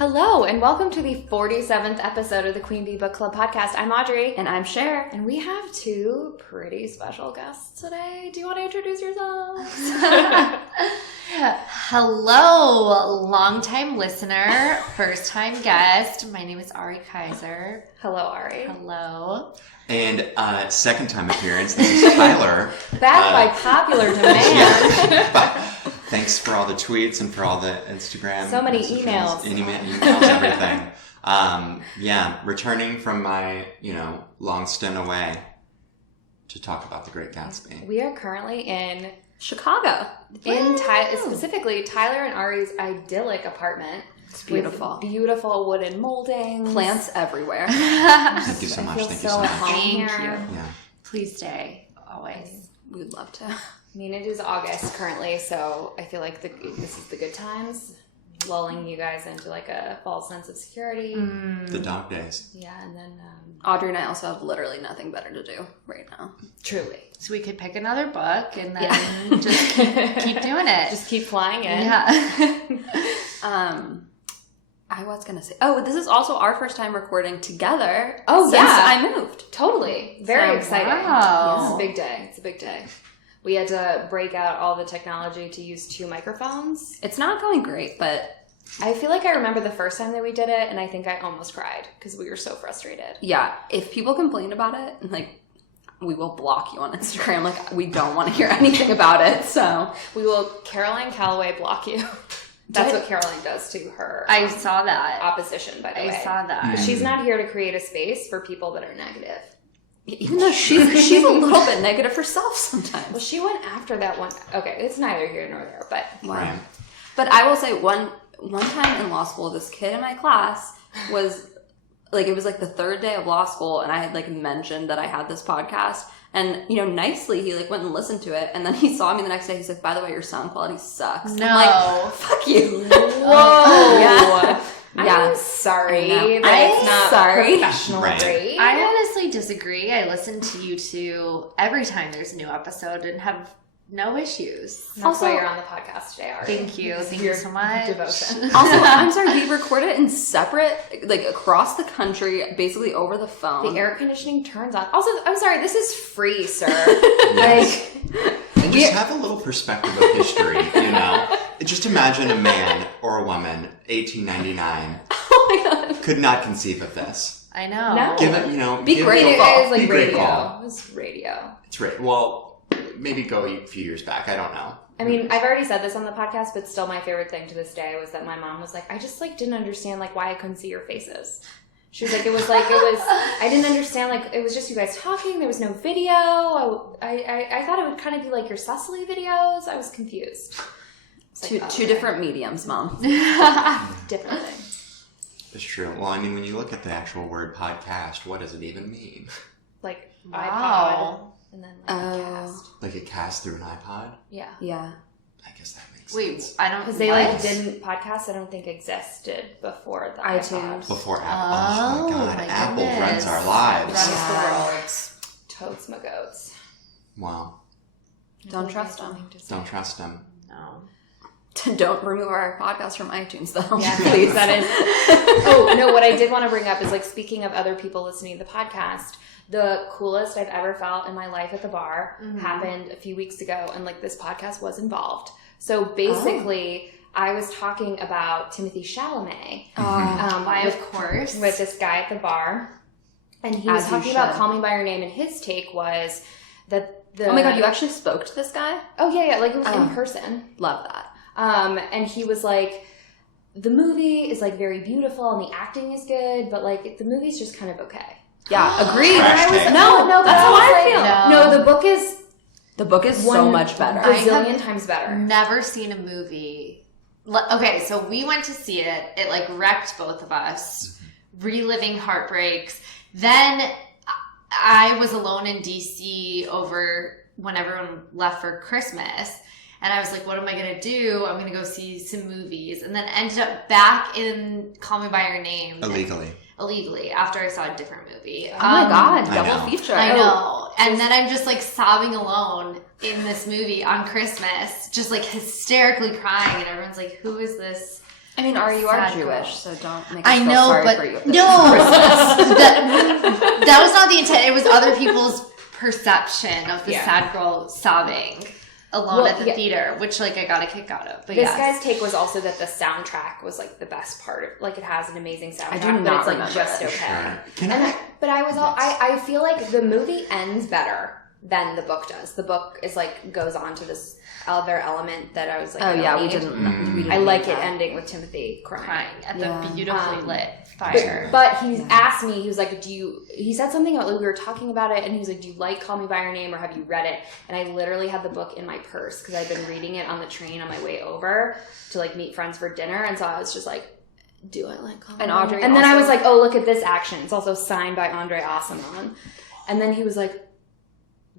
Hello, and welcome to the 47th episode of the Queen Bee Book Club podcast. I'm Audrey. And I'm Cher. And we have two pretty special guests today. Do you want to introduce yourselves? Hello, longtime listener, first-time guest. My name is Ari Kaiser. Hello, Ari. Hello. And second-time appearance, this is Tyler. Back by popular demand. Thanks for all the tweets and for all the Instagram. So many messages, emails. Emails, everything. Returning from my, long stint away to talk about the Great Gatsby. We are currently in Chicago. Specifically Tyler and Ari's idyllic apartment. It's beautiful. With beautiful wooden moldings. Plants everywhere. Thank you so much. Thank you so much. Thank you. Yeah. Please stay, always. We would love to. I mean, it is August currently, so I feel like this is the good times, lulling you guys into like a false sense of security. The dog days. Yeah, and then Audrey and I also have literally nothing better to do right now. Truly. So we could pick another book and then just keep doing it. Just keep flying in. Yeah. I was going to say, this is also our first time recording together. Oh, since yeah. I moved. Totally. Very exciting. Wow. It's a big day. It's a big day. We had to break out all the technology to use 2 microphones. It's not going great, but I feel like I remember the first time that we did it, and I think I almost cried because we were so frustrated. yeah, if people complain about it, we will block you on Instagram. We don't want to hear anything about it, so. We will Caroline Calloway block you. That's what Caroline does to her I saw that. opposition, by the way. I saw that. She's not here to create a space for people that are negative. Even though she's a little bit negative herself sometimes. Well, she went after that one. Okay, it's neither here nor there, but Right. But I will say one time in law school, this kid in my class was it was the third day of law school, and I had mentioned that I had this podcast, and nicely he went and listened to it, and then he saw me the next day. He's like, "By the way, your sound quality sucks." No. I'm like, "Fuck you." whoa. Yeah. I'm sorry, I know. but it's I'm not sorry. professional Right. grade. I honestly disagree. I listen to you two every time there's a new episode and have no issues. That's Also- why you're on the podcast today, Ari. Thank you. This is Thank you your so much. Devotion. Also, I'm sorry, we recorded it in separate, across the country, basically over the phone. The air conditioning turns on. Also, I'm sorry, this is free, sir. Yes. And just have a little perspective of history, Just imagine a man or a woman, 1899, Oh my god. could not conceive of this. I know. No. Give it, Be give grateful. It is like Be radio. grateful. It was radio. It's right. Well, maybe go a few years back. I don't know. I mean, I've already said this on the podcast, but still my favorite thing to this day was that my mom was like, I just didn't understand why I couldn't see your faces. She was like, I didn't understand, it was just you guys talking, there was no video. I thought it would kind of be like your Cecily videos. I was confused. Two different mediums, Mom. Different thing. It's true. Well, when you look at the actual word podcast, what does it even mean? Wow. iPod, and then Oh. cast. It cast through an iPod? Yeah. Yeah. I guess that makes Wait, sense. I don't. Because they what? didn't podcasts. I don't think existed before the iTunes. iPod. Before Apple. Oh, my God. my Apple goodness. runs our lives. Runs Yeah. the world. Toads my goats. Wow. Don't trust them. Don't trust them. No. Don't remove our podcast from iTunes, though. Yeah, Please. that is. Oh no! What I did want to bring up is speaking of other people listening to the podcast. The coolest I've ever felt in my life at the bar happened a few weeks ago, and this podcast was involved. So basically, I was talking about Timothée Chalamet. Why, of course. With this guy at the bar, and he was As you talking about should. Call Me by Your Name, and his take was that Oh my god, you actually spoke to this guy? Oh yeah, it was in person. Love that. And he was like, the movie is very beautiful and the acting is good, but the movie's just kind of okay. Yeah, agreed. Trash I was, take. no, That's how I feel. No, the book is The book is so one much better. gazillion times better. Never seen a movie. Okay, so we went to see it. It wrecked both of us, reliving heartbreaks. Then I was alone in DC over when everyone left for Christmas. And I was like, what am I going to do? I'm going to go see some movies. And then ended up back in Call Me By Your Name. Illegally, after I saw a different movie. Oh my god, I double know. feature. I know. And then I'm just sobbing alone in this movie on Christmas, just hysterically crying. And everyone's like, who is this I mean, Ari, you are Sad girl. Jewish, so don't make us I feel know, sorry but for you. no, that was not the intent. It was other people's perception of the sad girl sobbing alone at the theater, which like I got a kick out of. But this guy's take was also that the soundtrack was like the best part. Like it has an amazing soundtrack, I do not but it's like just okay. Sure. But I feel like the movie ends better than the book does. The book is like goes on to this other element that I was like, we didn't. I like it ending with Timothy crying at the beautifully lit fire. But he asked me, he was like, he said something about, like, we were talking about it, and he was like, do you like Call Me By Your Name, or have you read it? And I literally had the book in my purse, because I'd been reading it on the train on my way over to, like, meet friends for dinner, and so I was just like, do I like Call Me By Your Name? And then I was like, oh, look at this action. It's also signed by Andre Aciman. And then he was like,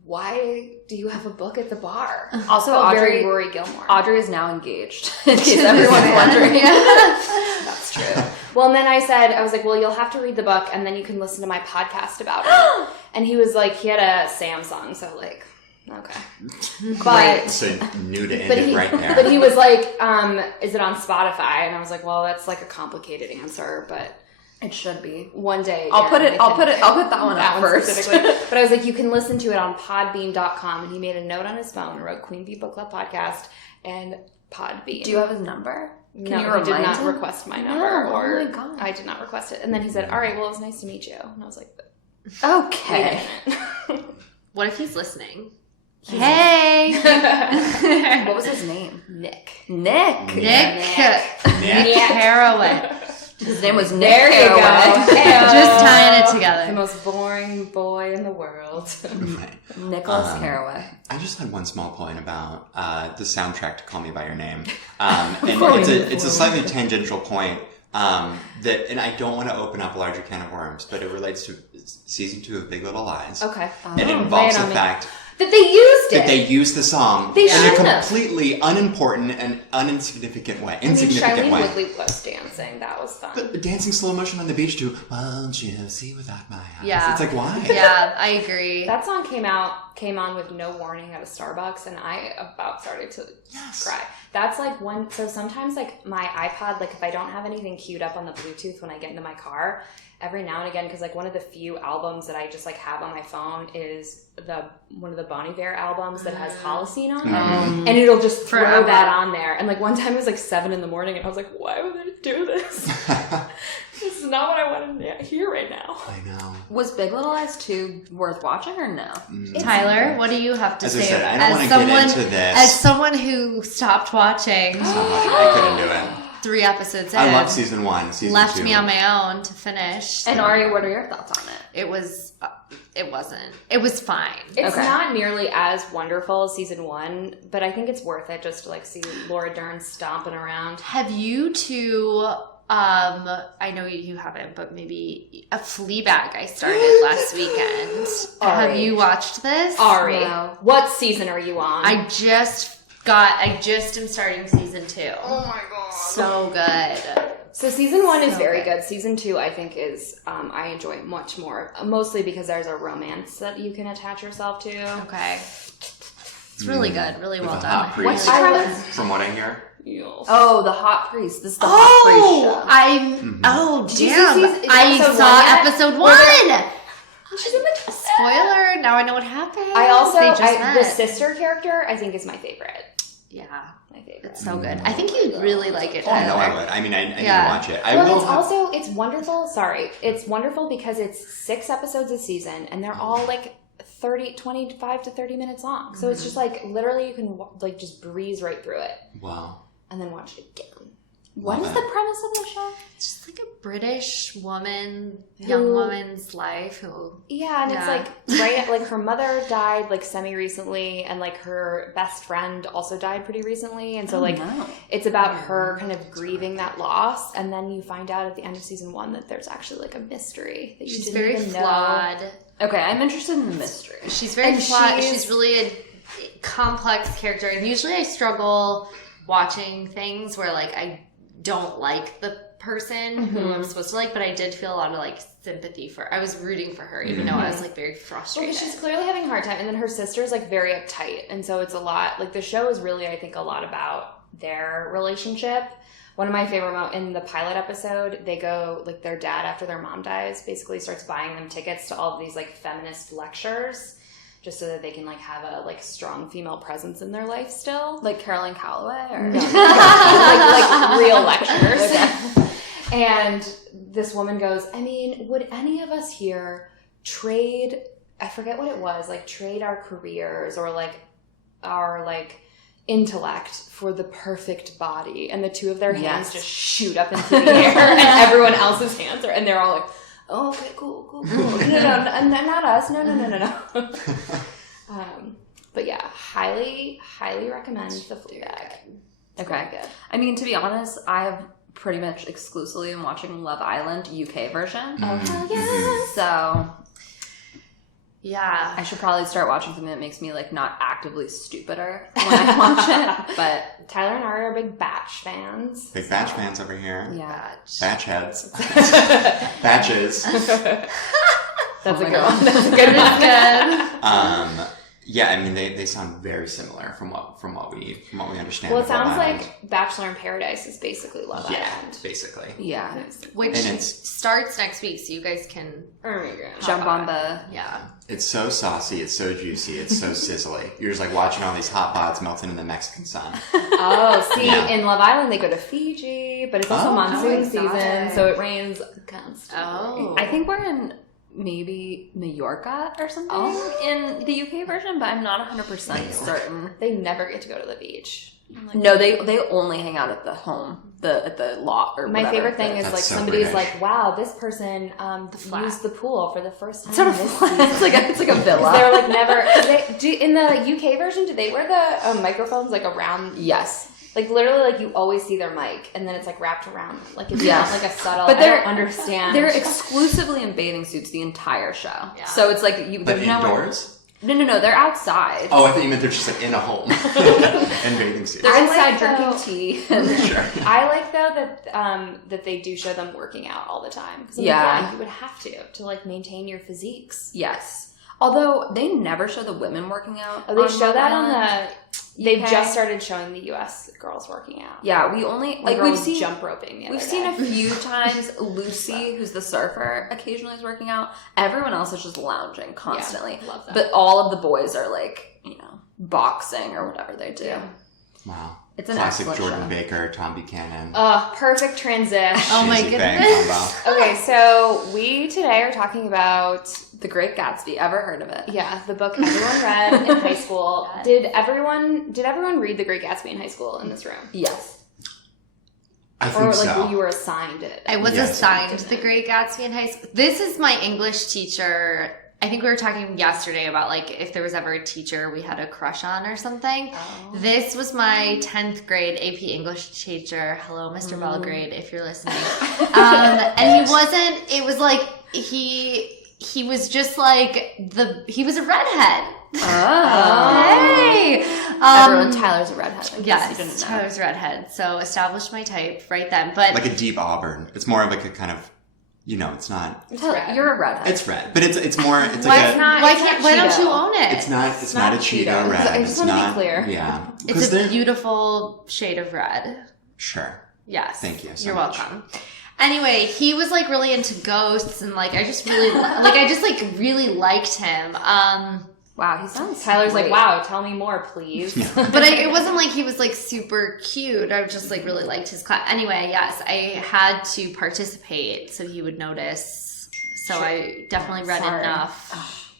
why do you have a book at the bar? Also, very Rory Gilmore. Audrey is now engaged, in case everyone's wondering. That's true. Well, and then I was like, well, you'll have to read the book, and then you can listen to my podcast about it. And he was like, he had a Samsung, so like, okay. But so knew to end it right there. But he was like, is it on Spotify? And I was like, well, that's like a complicated answer, but it should be. One day. I'll put that one up first. But I was like, you can listen to it on podbean.com. And he made a note on his phone and wrote Queen Bee Book Club Podcast and Podbean. Do you have his number? He did not request my number. Oh my God. I did not request it. And then he said, all right, well, it was nice to meet you. And I was like, okay. What if he's listening? Hey! What was his name? Nick Carraway. His name was Nick There you Carraway. go. Just tying it together. The most boring boy in the world. Right. Nicholas Carraway. I just had one small point about the soundtrack to Call Me By Your Name. And it's a slightly tangential point that, and I don't want to open up a larger can of worms, but it relates to season 2 of Big Little Lies. Okay. And it involves the fact that they used it. That they used the song in a completely unimportant and insignificant way. Shailene Woodley was dancing. That was fun. But dancing slow motion on the beach too. Won't you see without my eyes? Yeah. It's like, why? Yeah, I agree. That song came on with no warning at a Starbucks, and I about started to cry. That's like one. So sometimes, like my iPod, like if I don't have anything queued up on the Bluetooth when I get into my car, every now and again, because like one of the few albums that I just like have on my phone is one of the Bon Iver albums that has Holocene on it, and it'll just throw that on there. And like one time it was like 7 a.m, and I was like, why would they do this? This is not what I want to hear right now. I know. Was Big Little Lies 2 worth watching or no? Tyler, what do you have to say? As I said, I don't want to get into this. As someone who stopped watching. I couldn't do it. 3 episodes in. I love season 1. Season left 2. me on my own to finish. And Ari, what are your thoughts on it? It wasn't. It was fine. It's not nearly as wonderful as season 1, but I think it's worth it just to like see Laura Dern stomping around. Have you two? I know you haven't, but maybe a Fleabag I started last weekend. Have you watched this? Ari, no. What season are you on? I just am starting season 2. Oh my god. So good. So season 1 is very good. Season 2, I think, is I enjoy much more, mostly because there's a romance that you can attach yourself to. Okay. It's really good. Really well done. What's the premise? From what I hear. Yes. Oh, the Hot Priest. This is the Hot Priest show. Did you damn. see I saw episode 1. She's in the Spoiler. Now I know what happened. The sister character, I think, is my favorite. Yeah. My favorite. It's so good. I think you'd really like it, Oh, Tyler. no, I would. I mean, I need to watch it. It's wonderful. Sorry. It's wonderful because it's 6 episodes a season, and they're all like 25 to 30 minutes long. So it's just like, literally you can like just breeze right through it. Wow. And then watch it again. What is the premise of the show? It's just like a British woman, young woman's life who... Yeah, and it's like, like her mother died like semi-recently, and like her best friend also died pretty recently. And so it's about her kind of grieving that loss. And then you find out at the end of season 1 that there's actually like a mystery that you She's didn't very even flawed. know. Okay, I'm interested in the mystery. She's very flawed. She's really a complex character. And usually I struggle watching things where like I don't like the person who I'm supposed to like, but I did feel a lot of like sympathy for her. I was rooting for her, even though I was like very frustrated. Well, she's clearly having a hard time, and then her sister's like very uptight, and so it's a lot. Like the show is really, I think, a lot about their relationship, One of my favorite in the pilot episode, they go, like, their dad, after their mom dies, basically starts buying them tickets to all of these, like, feminist lectures just so that they can, like, have a, like, strong female presence in their life still. Like Caroline Calloway? Or No. like real lectures. Okay. And this woman goes, I mean, would any of us here trade, I forget what it was, like, trade our careers or, like, our, like, intellect for the perfect body? And the two of their hands just shoot up into the air, and everyone else's hands are, and they're all like, oh, okay, cool. No, not us. No. But yeah, highly recommend the Fleabag. Okay. Good. I mean, to be honest, I have pretty much exclusively been watching Love Island UK version. Oh, yes. So Yeah. I should probably start watching something that makes me, like, not actively stupider when I watch it. But Tyler and Ari are big Batch fans. Big Batch fans over here. yeah. Batch heads. Batches. That's a my good God. one. That's a good one. Good. Yeah, I mean they sound very similar from what we understand. Well, it of Love sounds Island. like Bachelor in Paradise is basically Love Yeah, Island. basically. Yeah. Which And it's- starts next week, so you guys can Jump on the... yeah. It's so saucy, it's so juicy, it's so sizzly. You're just like watching all these hot pots melting in the Mexican sun. Oh, see, Yeah. in Love Island they go to Fiji, but it's also Oh, monsoon exotic. season, so it rains constantly. Oh. I think we're in maybe Mallorca or something in the UK version, but I'm not 100% certain. They never get to go to the beach. No, they only hang out at the home, at the lot or My whatever. favorite thing is That's like so somebody's British. like, "Wow, this person flat. used the pool for the first time." It's sort of this flat. season." It's like a villa. They're like never. In the UK version, do they wear the microphones like around? Yes. Like literally, like you always see their mic, and then it's like wrapped around. Like it's Yes. not like a subtle. But I don't understand. They're exclusively in bathing suits the entire show. Yeah. So it's like you. But there's no indoors? No. They're outside. Oh, I thought you meant they're just like in a home in bathing suits. They're I inside like, drinking though- tea. Sure. I like though that they do show them working out all the time. 'Cause I'm like, Yeah. you would have to like maintain your physiques. Yes. Although they never show the women working out. Oh, they on show Love that Island. on the. They've UK. just started showing the U.S. girls working out. Yeah, we only The like girl we've was seen jump roping. The other We've seen day. a few times Lucy, who's the surfer, occasionally is working out. Everyone else is just lounging constantly. Yeah, love that. But all of the boys are like, boxing or whatever they do. Yeah. Wow. It's an Classic excellent Jordan show. Baker, Tom Buchanan. Perfect transition. Oh my Cheesy bang goodness. combo. Okay, so we today are talking about The Great Gatsby. Ever heard of it? the book everyone read in high school. Yes. Did everyone read The Great Gatsby in high school in this room? Yes. I Or think like so. you were assigned it? I was Yes. assigned The Great Gatsby in high school. This is my English teacher. I think we were talking yesterday about like if there was ever a teacher we had a crush on or something. Oh. This was my 10th grade AP English teacher. Hello, Mr. Belgrade, if you're listening. And it was like, he was just like, he was a redhead. Oh. Hey! Everyone, Tyler's a redhead. in case Yes, you didn't know. Tyler's redhead. So established my type right then. But Like a deep auburn. It's more of like a kind of, it's not. It's Tyler, red. you're a redhead. It's red, but it's more. It's why, like a. why don't you own it? It's not a Cheeto red. I just it's wanna be not, clear. Yeah. It's 'Cause a they're- beautiful shade of red. Sure. Yes. Thank you so You're much. welcome. Anyway, he was like really into ghosts and like I just really liked him. Wow, he sounds Tyler's great. like, wow, tell me more, please. But it wasn't like he was like super cute. I just like really liked his class. Anyway, yes, I had to participate so he would notice. So I definitely read Sorry. enough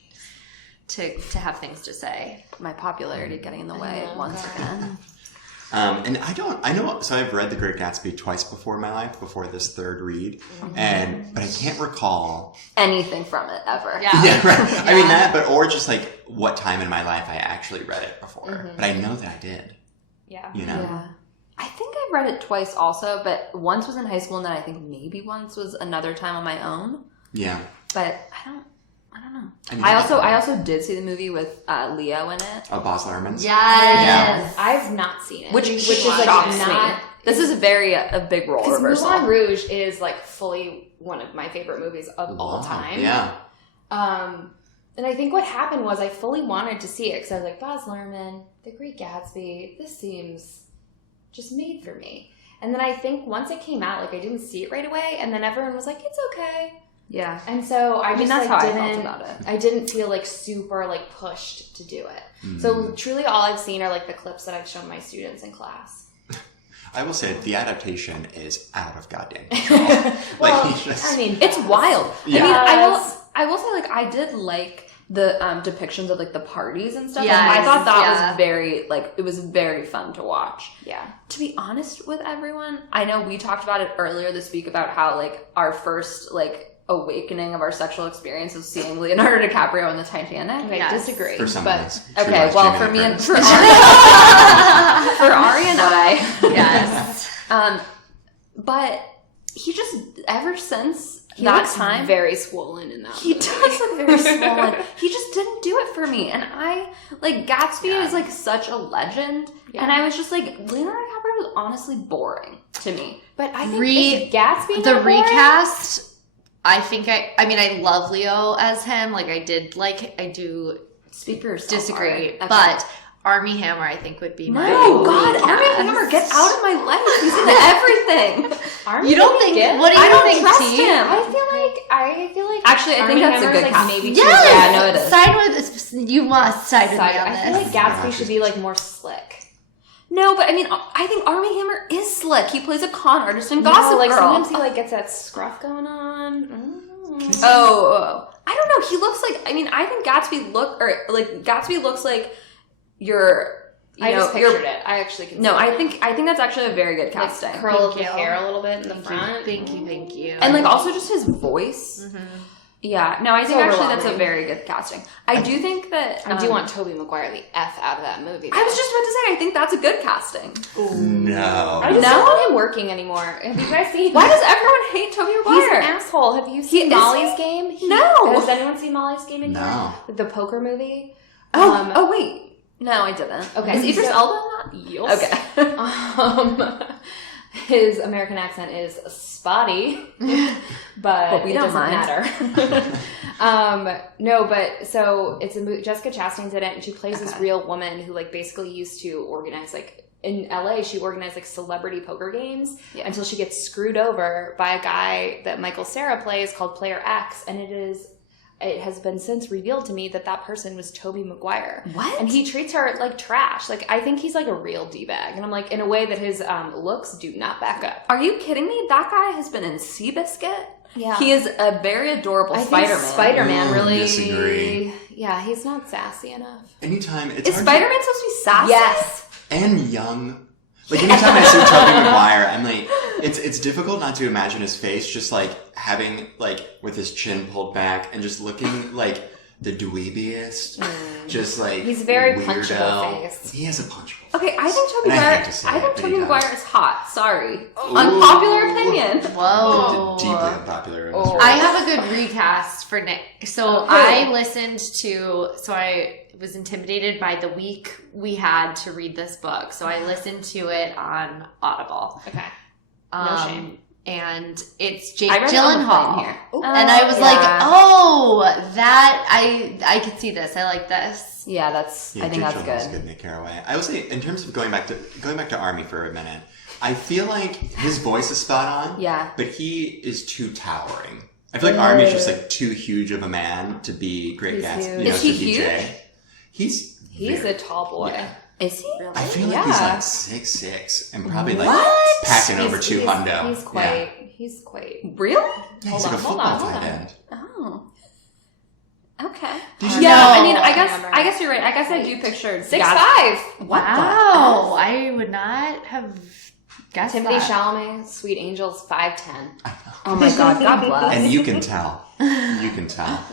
to have things to say. My popularity getting in the way Oh, once God. again. And I know, so I've read The Great Gatsby twice before in my life, before this third read, but I can't recall. Anything from it ever. Yeah. Yeah, right. I mean that, or just like what time in my life I actually read it before. But I know that I did, Yeah. Yeah. I think I read it twice also, but once was in high school and then I think maybe once was another time on my own. Yeah. But I don't know. mean, I also did see the movie with Leo in it. Oh, Baz Luhrmann's? Yes. I've not seen it. Which is like shocks not. me. This is a big role Because reversal. Moulin Rouge is like fully one of my favorite movies of all Wow. time. Yeah. And I think what happened was I fully wanted to see it because I was like, Baz Luhrmann, The Great Gatsby, this seems just made for me. And then I think once it came out, like I didn't see it right away, and then everyone was like, "It's okay." Yeah. And so I mean, just that's like how didn't. I felt about it. I didn't feel like super like pushed to do it. So truly, all I've seen are like the clips that I've shown my students in class. I will say the adaptation is out of goddamn control. Well, like, just, I mean, It's wild. Yeah. I mean, Yes. I will say, like, I did like the depictions of like the parties and stuff. Yes, Like, I thought that yeah. was very like it was very fun to watch. Yeah. To be honest with everyone, I know we talked about it earlier this week about how like our first like awakening of our sexual experience was seeing Leonardo DiCaprio in the Titanic. Okay, Yes. disagree. for some but of us. Okay, well, for me and for Ari, for Ari and I, Yes. but he just ever since he that looks time very swollen in that. he movie. does look very swollen. He just didn't do it for me, and I like Gatsby Yeah. is like such a legend, Yeah. and I was just like Leonardo DiCaprio was honestly boring to me. But I think Re- is Gatsby The not boring? recast, I mean, I love Leo as him. Like, I do Speak for yourself. disagree. Ari. Okay. But Army Hammer, I think, would be my No, God, recast. Ari Hammer, get out of my life. He's in everything. Army You don't Hammer think, good? what do you I don't think, trust T? him. I feel like Actually, I think Armie that's a Hammer's, good like cast. maybe too Yes! Yeah, I know it is. Side with, you must side with me side. on I this. feel like Gatsby should be like more slick. No, but I mean, I think Armie Hammer is slick. He plays a con artist in No, Gossip like Girl. sometimes he like gets that scruff going on. Mm. Oh, I don't know. He looks like. I mean, I think Gatsby looks like your. I just pictured it. I actually can. No, see I it. think that's actually a very good like casting. curl Thank the you. hair a little bit in the Thank front. you. Thank you. And like also just his voice. Mhm. Yeah, no, I think So actually that's a overwhelming. very good casting. I do think that I do want Tobey Maguire the F out of that movie. I was just about to say I think that's a good casting. No. I just No? don't want him working anymore. Have you guys seen? Why does everyone hate Tobey He's Maguire? an asshole. Have you seen is Molly's he? Game? No. Has anyone seen Molly's Game in No. here? The poker movie. Oh wait, no, I didn't. Okay, Is Idris so- Elba not? Yes. Okay. His American accent is spotty, but we it don't doesn't mind. matter. No, but so it's a movie. Jessica Chastain's in it, and she plays this Okay. real woman who like basically used to organize like in LA. She organized like celebrity poker games Yeah. until she gets screwed over by a guy that Michael Cera plays called Player X, and it has been since revealed to me that that person was Tobey Maguire. What? And he treats her like trash. Like, I think he's like a real D-bag. And I'm like, in a way that his looks do not back up. Are you kidding me? That guy has been in Seabiscuit. Yeah. He is a very adorable I think Spider-Man. Spider-Man really... Disagree. Yeah, he's not sassy enough. Anytime it's Is hard Spider-Man supposed to be sassy? Yes. and young. Like anytime I see Tobey Maguire, I'm like, it's difficult not to imagine his face just like having like with his chin pulled back and just looking like the dweebiest, just like He's very weirdo. punchable face. He has a punchable. Okay, I think Tobey And I hate Maguire. to say I think it, but he Tobey does. Maguire is hot. Sorry, unpopular opinion. Whoa. Deeply unpopular in this Oh. world. I have a good recast for Nick. So Okay. I listened to, so I was intimidated by the week we had to read this book. So I listened to it on Audible. Okay. No shame. And it's Jake I read it on the Gyllenhaal. plane here. And I was like, Yeah. oh, that, I could see this. I like this. Yeah, that's. Yeah, I think Jake that's Gyllenhaal's good. good. Nick Carraway. I would say, in terms of going back to Army for a minute, I feel like his voice is spot on. Yeah. But he is too towering. I feel like Army is just like too huge of a man to be Great He's Gatsby. huge. Is he to be huge? Jay. He's He's very- a tall boy. Yeah. Is he? Really? I feel like Yeah. he's like 6'6" and probably like What? packing over two hundo. He's quite... He's quite... Really? Yeah, Hold he's like a on, hold football on, hold tight on. end. Oh. Okay. Did you Yeah, know? I mean, I Hammer. guess you're right. I guess I do picture 6'5". What Wow. I would not have guessed Timothy that. Chalamet, Sweet Angels, 5'10". Oh my God, God bless. And you can tell. You can tell.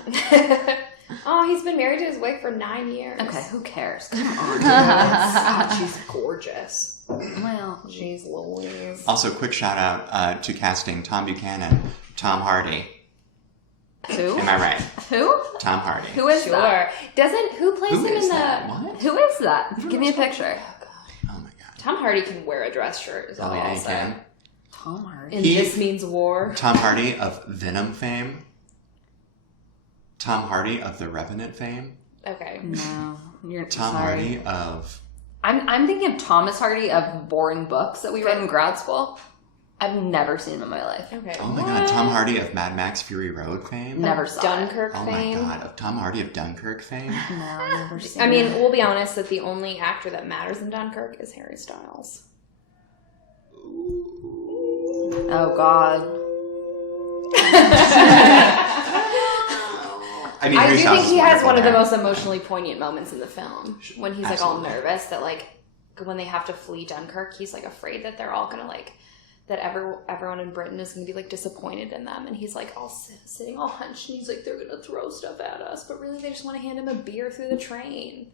Oh, he's been married to his wife for 9 years. Okay, who cares? Come on. God, she's gorgeous. Well, Jeez Louise. Also, quick shout out to casting Tom Buchanan, Tom Hardy. who? Am I right? Who? Tom Hardy. Who is that? Sure. Who plays Who him is in the... that? What? Who is that? Give me a picture. Oh my god. Tom Hardy can wear a dress shirt, is all Oh, I'll he say. can. Tom Hardy. And He- This Means War. Tom Hardy of Venom fame. Tom Hardy of The Revenant fame. Okay. No, you're Tom sorry. Hardy of I'm thinking of Thomas Hardy of boring books that we read in grad school. I've never seen him in my life. Okay. Oh my god, Tom Hardy of Mad Max Fury Road fame? Never saw Dunkirk Oh fame. my god, of Tom Hardy of Dunkirk fame? it. No, never seen I mean, it. we'll be honest that the only actor that matters in Dunkirk is Harry Styles. Oh, God. I mean, I Harry do Styles think is he has wonderful one of the there. most emotionally poignant moments in the film when he's like all Absolutely. nervous that like when they have to flee Dunkirk, he's like afraid that they're all gonna like that everyone in Britain is gonna be like disappointed in them, and he's like all sitting all hunched, and he's like they're gonna throw stuff at us, but really they just want to hand him a beer through the train.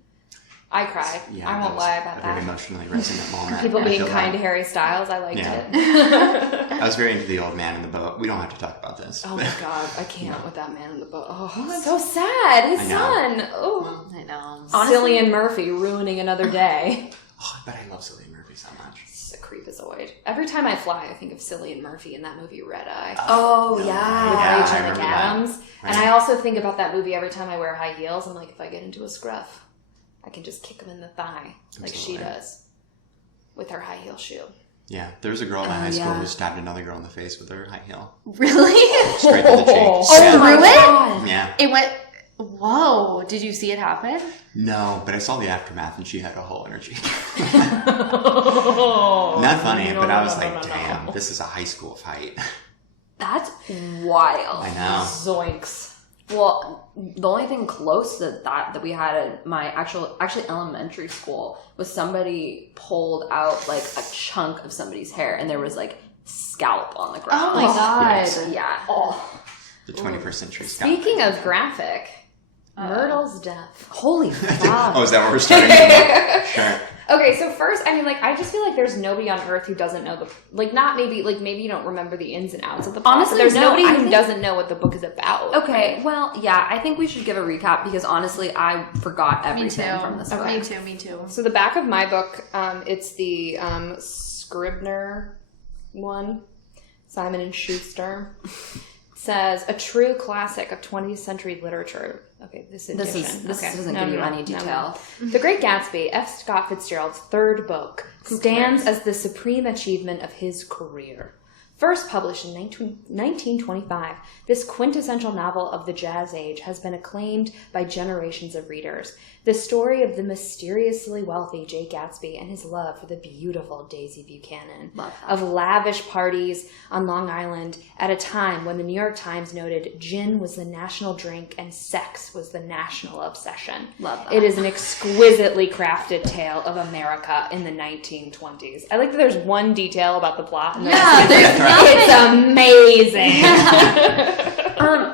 I cried. Yeah, I that won't was lie about a very that. emotionally resonant moment. People I being feel kind that. to Harry Styles, I liked Yeah. it. I was very into the old man in the boat. We don't have to talk about this. Oh my god, I can't with that man in the boat. Oh, so sad. His I know. son. Oh, I know. Honestly- Cillian Murphy ruining another day. Oh, but I love Cillian Murphy so much. He's a creepazoid. Every time I fly, I think of Cillian Murphy in that movie Red Eye. Oh, With yeah. Rachel I remember that. McAdams. And Right. I also think about that movie every time I wear high heels. I'm like, if I get into a scruff, I can just kick him in the thigh like she Absolutely. does with her high heel shoe. Yeah, there was a girl in my Oh, high school yeah. who stabbed another girl in the face with her high heel. Really? Straight to the cheek. Oh yeah. my God. Yeah. It went. Whoa! Did you see it happen? No, but I saw the aftermath and she had a hole in her cheek. Not Not funny, but I was like, damn, this is a high school fight. That's wild. I know. Zoinks. Well, the only thing close to that we had at my actually elementary school was somebody pulled out like a chunk of somebody's hair, and there was like scalp on the ground. Oh my god! Yes. Yeah. Oh. The 21st century scalp. Speaking of graphic, Myrtle's death. Holy fuck. Oh, is that where we're starting? Sure. Okay, so first, I mean, like, I just feel like there's nobody on Earth who doesn't know maybe you don't remember the ins and outs of the plot. Honestly, but there's no, nobody I who think- doesn't know what the book is about. Okay, well, yeah, I think we should give a recap because honestly, I forgot everything from this book. Me too. Me too. So the back of my book, it's the Scribner one, Simon and Schuster. Says a true classic of 20th century literature. Okay, this edition. This Okay. doesn't No, give you no, any no, detail. no. The Great Gatsby, F. Scott Fitzgerald's third book, stands as the supreme achievement of his career. First published in 1925, this quintessential novel of the Jazz Age has been acclaimed by generations of readers. The story of the mysteriously wealthy Jay Gatsby and his love for the beautiful Daisy Buchanan. Love that. Of lavish parties on Long Island at a time when the New York Times noted gin was the national drink and sex was the national obsession. Love that. It is an exquisitely crafted tale of America in the 1920s. I like that there's one detail about the plot. And Yeah, there's it's amazing.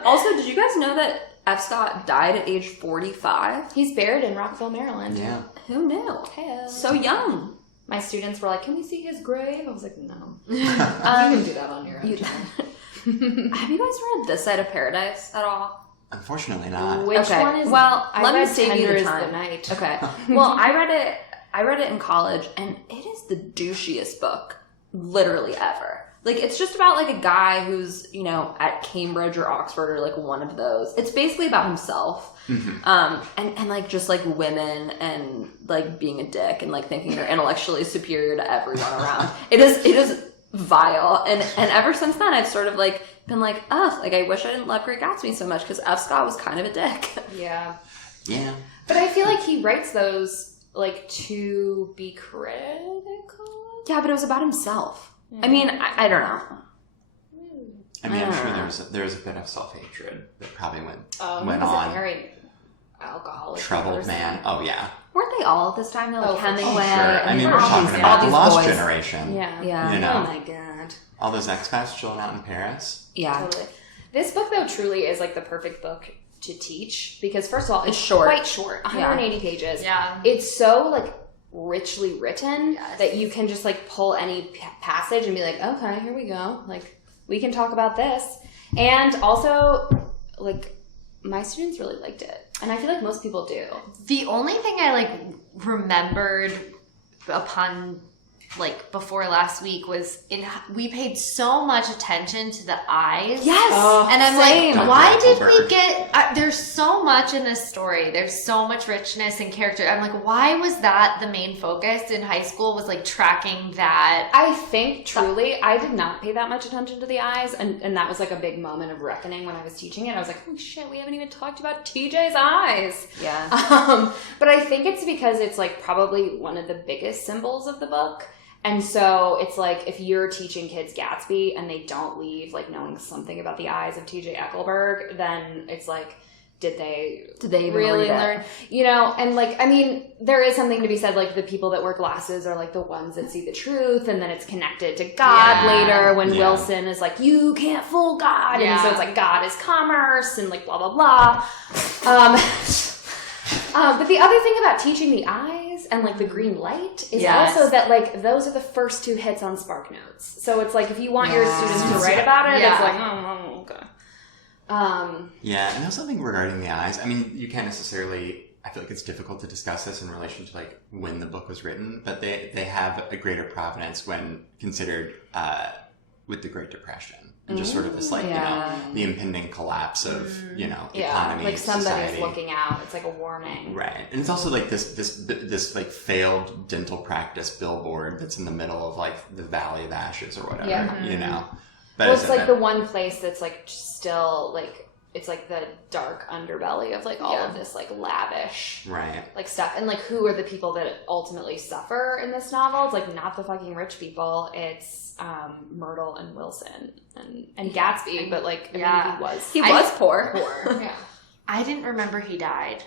Also, did you guys know that F. Scott died at age 45? He's buried in Rockville, Maryland. Yeah. Who knew? Hey. So young. My students were like, "Can we see his grave?" I was like, "No, you can do that on your own." You- Have you guys read This Side of Paradise at all? Unfortunately not. Which Okay, one is? well, I let me read save you Tender the is time. the Night. Okay. Well, I read it in college, and it is the douchiest book literally ever. Like, it's just about, like, a guy who's, you know, at Cambridge or Oxford or, like, one of those. It's basically about himself. And like, just, like, women and, like, being a dick and, like, thinking you're intellectually superior to everyone around. It is vile. And ever since then, I've sort of, like, been like, oh, like, I wish I didn't love Great Gatsby so much because F. Scott was kind of a dick. Yeah, Yeah. but I feel like he writes those like to be critical. Yeah, but it was about himself. I mean, I don't know. I mean, I'm sure there's a bit of self-hatred that probably went He on. was a very alcoholic Troubled person. man. Oh, yeah. Weren't they all at this time though? Like Oh, for Hemingway. sure. Sure. I and mean, all we're these- talking all about the these Lost boys. Generation. Yeah. Yeah. You know. Oh my god. All those expats chilling out in Paris. Yeah. Totally. This book though truly is like the perfect book to teach because first of all, it's short. quite short, 180 pages. Yeah. It's so like richly written Yes. that you can just like pull any passage and be like, okay, here we go. Like we can talk about this. And also, like my students really liked it, and I feel like most people do. The only thing I like remembered upon like before last week was we paid so much attention to the eyes. Yes. And I'm Same. like, why did we Goldberg. get there's so much in this story. There's so much richness and character. I'm like, why was that the main focus in high school, was like tracking that? I think truly I did not pay that much attention to the eyes, and that was like a big moment of reckoning when I was teaching it. I was like, holy shit, we haven't even talked about TJ's eyes. Yeah. But I think it's because it's like probably one of the biggest symbols of the book. And so it's like, if you're teaching kids Gatsby and they don't leave like knowing something about the eyes of TJ Eckelberg, then it's like, did they even really read it? learn? You know, and like, I mean, there is something to be said, like the people that wear glasses are like the ones that see the truth, and then it's connected to God later when Wilson is like, you can't fool God. And so it's like, God is commerce and like blah, blah, blah. But the other thing about teaching the eyes and like the green light is also that like those are the first 2 hits on Spark Notes. So it's like if you want your students to write about it, it's like, oh, okay. Yeah, and there's something regarding the eyes. I mean, you can't necessarily. I feel like it's difficult to discuss this in relation to like when the book was written, but they have a greater provenance when considered with the Great Depression. And just sort of this, like, you know, the impending collapse of, you know, economy, like somebody's society. looking out. It's like a warning. Right. And it's also like this like failed dental practice billboard that's in the middle of like the Valley of Ashes or whatever, you know. But Well, it's like the one place that's like still like, it's like the dark underbelly of like all of this like lavish like stuff. And like, who are the people that ultimately suffer in this novel? It's like not the fucking rich people. It's Myrtle and Wilson and Gatsby, but like, I mean, he was poor. Yeah. I didn't remember he died.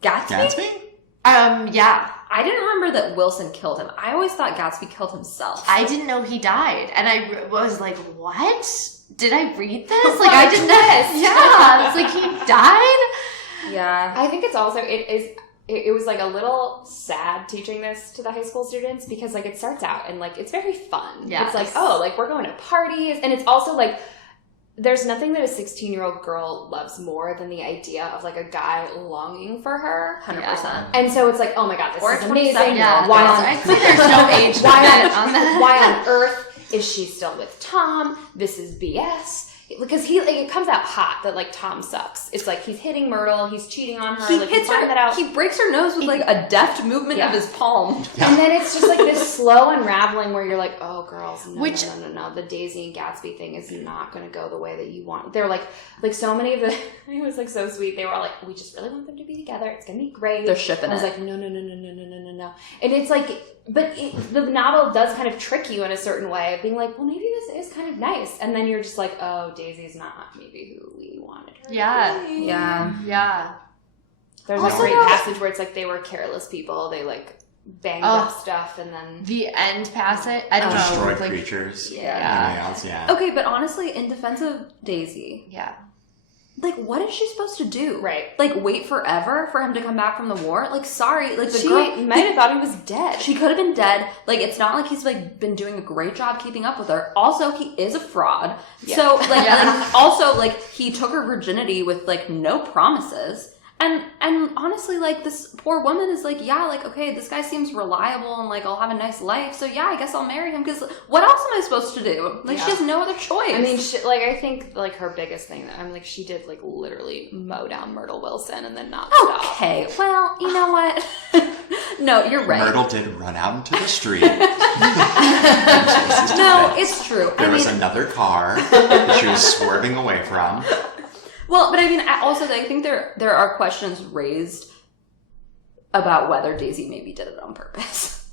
Gatsby? Yeah. I didn't remember that Wilson killed him. I always thought Gatsby killed himself. I didn't know he died. And I was like, what? Did I read this? Like, I didn't know. Yeah. It's like, he died? Yeah. I think it's also, it was like a little sad teaching this to the high school students because like it starts out and like it's very fun. Yes. It's like, oh, like we're going to parties, and it's also like there's nothing that a 16-year-old girl loves more than the idea of like a guy longing for her. 100%. And so it's like, oh my god, this Or is amazing. 27-year-old. Why girls. on I think there's no age limit on that. why on earth is she still with Tom? This is BS. Because it comes out hot that like Tom sucks. It's like he's hitting Myrtle, he's cheating on her. He like, hits you find her. that out. He breaks her nose with like a deft movement of his palm. And then it's just like this slow unraveling where you're like, oh, girls, no. The Daisy and Gatsby thing is not going to go the way that you want. They're like so many of the, it was like so sweet. They were all like, we just really want them to be together. It's going to be great. They're shipping I was like, no. And it's like, but the novel does kind of trick you in a certain way of being like, well, maybe this is kind of nice. And then you're just like, oh, Daisy's not maybe who we wanted her to be. Yeah. There's Also, a great passage where it's like they were careless people. They like banged up stuff and then The end passage, I don't know. destroyed Like, creatures. Yeah. Else, Okay, but honestly, in defense of Daisy, yeah. like, what is she supposed to do? Right. Like, wait forever for him to come back from the war? Like, sorry. Like, the she girl might have thought he was dead. She could have been dead. Like, it's not like he's, like, been doing a great job keeping up with her. Also, he is a fraud. Yeah. So, like, also, like, he took her virginity with, like, no promises. And honestly, like, this poor woman is like, yeah, like, okay, this guy seems reliable and, like, I'll have a nice life. So, yeah, I guess I'll marry him. Because what else am I supposed to do? Like, she has no other choice. I mean, I think, like, her biggest thing that I'm like, she did, like, literally mow down Myrtle Wilson and then not stop. Okay, well, you know what? No, you're right. Myrtle did run out into the street. No, it's true. There was another car that she was swerving away from. Well, but I mean, I think there are questions raised about whether Daisy maybe did it on purpose.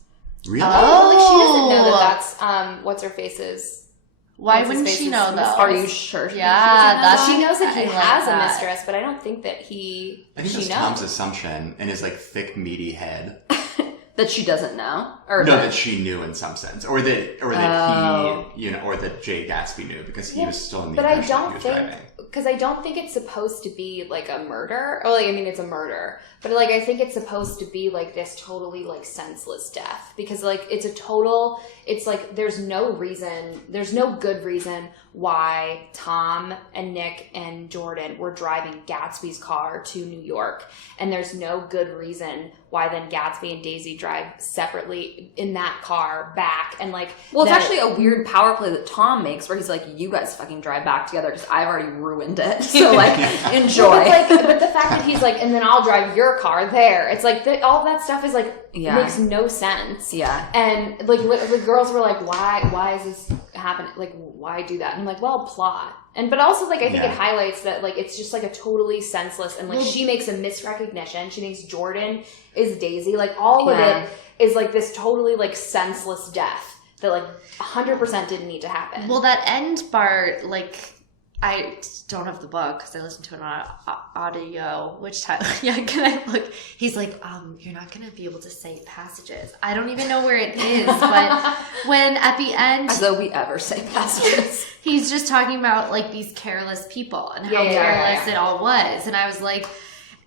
Really? Oh, like, she doesn't know that's what's her face's. Why what's his wouldn't she face's know, though? mistress. Are you sure? Yeah, She knows that he I like has a that. mistress, but I don't think that I think she that's knows. Tom's assumption in his like thick, meaty head. That she doesn't know, or No, that she knew in some sense, or that he, you know, or that Jay Gatsby knew because he was still in the But I impression he don't was think, driving. because I don't think it's supposed to be like a murder. Or like, I mean, it's a murder, but like I think it's supposed to be like this totally like senseless death because like it's like there's no good reason why Tom and Nick and Jordan were driving Gatsby's car to New York, and there's no good reason why then Gatsby and Daisy drive separately in that car back, and like. Well, it's actually a weird power play that Tom makes, where he's like, "You guys fucking drive back together because I've already ruined it. So like, enjoy." But the fact that he's like, and then I'll drive your car there. It's like all that stuff is like makes no sense. Yeah. And like the girls were like, why is this happening? Like, why do that? And I'm like, well, plot. And but also like I think it highlights that like it's just like a totally senseless, and like she makes a misrecognition. She thinks Jordan is Daisy. Like all of it is like this totally like senseless death that like 100% didn't need to happen. Well, that end part, like, I don't have the book because I listened to it on audio. Which Tyler? Yeah, can I look? He's like, you're not gonna be able to say passages. I don't even know where it is, but when at the end, as though we ever say passages, he's just talking about like these careless people and how careless it all was, and I was like,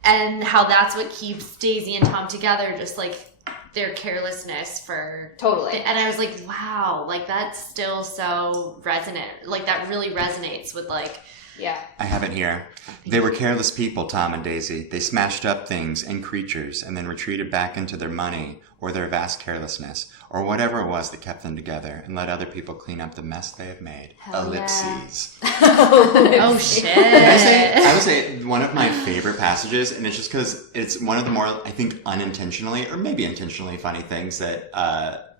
and how that's what keeps Daisy and Tom together, just like their carelessness for totally. And I was like, wow, like that's still so resonant. Like that really resonates with like. Yeah. I have it here. They were careless people, Tom and Daisy. They smashed up things and creatures and then retreated back into their money or their vast carelessness or whatever it was that kept them together and let other people clean up the mess they have made. Hell Ellipses. Yeah. Oh shit. I would say one of my favorite passages, and it's just because it's one of the more, I think, unintentionally or maybe intentionally funny things that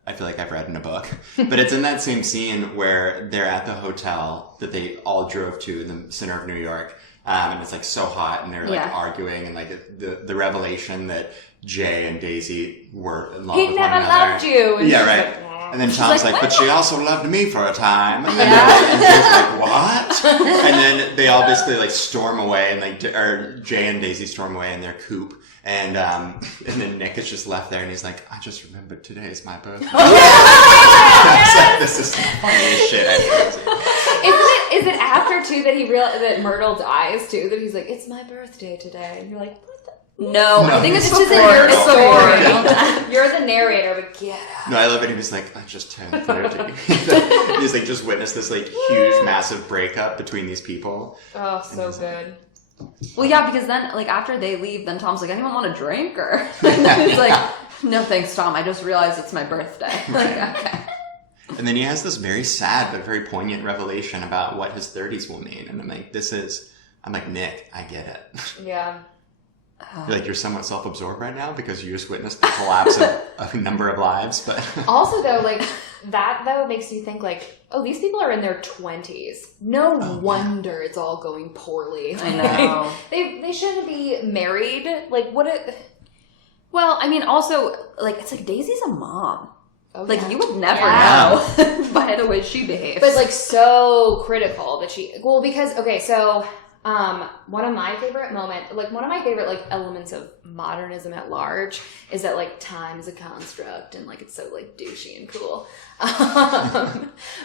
I feel like I've read in a book. But it's in that same scene where they're at the hotel that they all drove to in the center of New York. And it's like so hot and they're like arguing, and like the revelation that Jay and Daisy were in love with one another. He never loved you. And yeah, right. And then Tom's like, but she also loved me for a time. And then Jay's like, what? And then they all basically like storm away, and like, or Jay and Daisy storm away in their coupe. And then Nick is just left there, and he's like, I just remembered today is my birthday. Like, this is the funniest shit I've ever seen. Is it after too that he realized that Myrtle dies too? That he's like, it's my birthday today, and you're like, what the? No, I think it's just in your your story. story. You're the narrator, but get out. No, I love it. He was like, I just turned 30. He's like, just witnessed this like huge, massive breakup between these people. Oh, so good. Well, yeah, because then, like, after they leave, then Tom's like, anyone want a drink? Or he's like, no thanks, Tom. I just realized it's my birthday. Like, okay. And then he has this very sad but very poignant revelation about what his 30s will mean. And I'm like, Nick, I get it. Yeah. You're like, you're somewhat self-absorbed right now because you just witnessed the collapse of a number of lives. But also, though, like, that, though, makes you think, like, oh, these people are in their 20s. No wonder it's all going poorly. I know. They shouldn't be married. Like, what it... Well, I mean, also, like, it's like Daisy's a mom. Oh, like, yeah. you would never know by the way she behaves. But, like, so critical that she... Well, because, okay, so... one of my favorite like elements of modernism at large is that like time is a construct and like it's so like douchey and cool.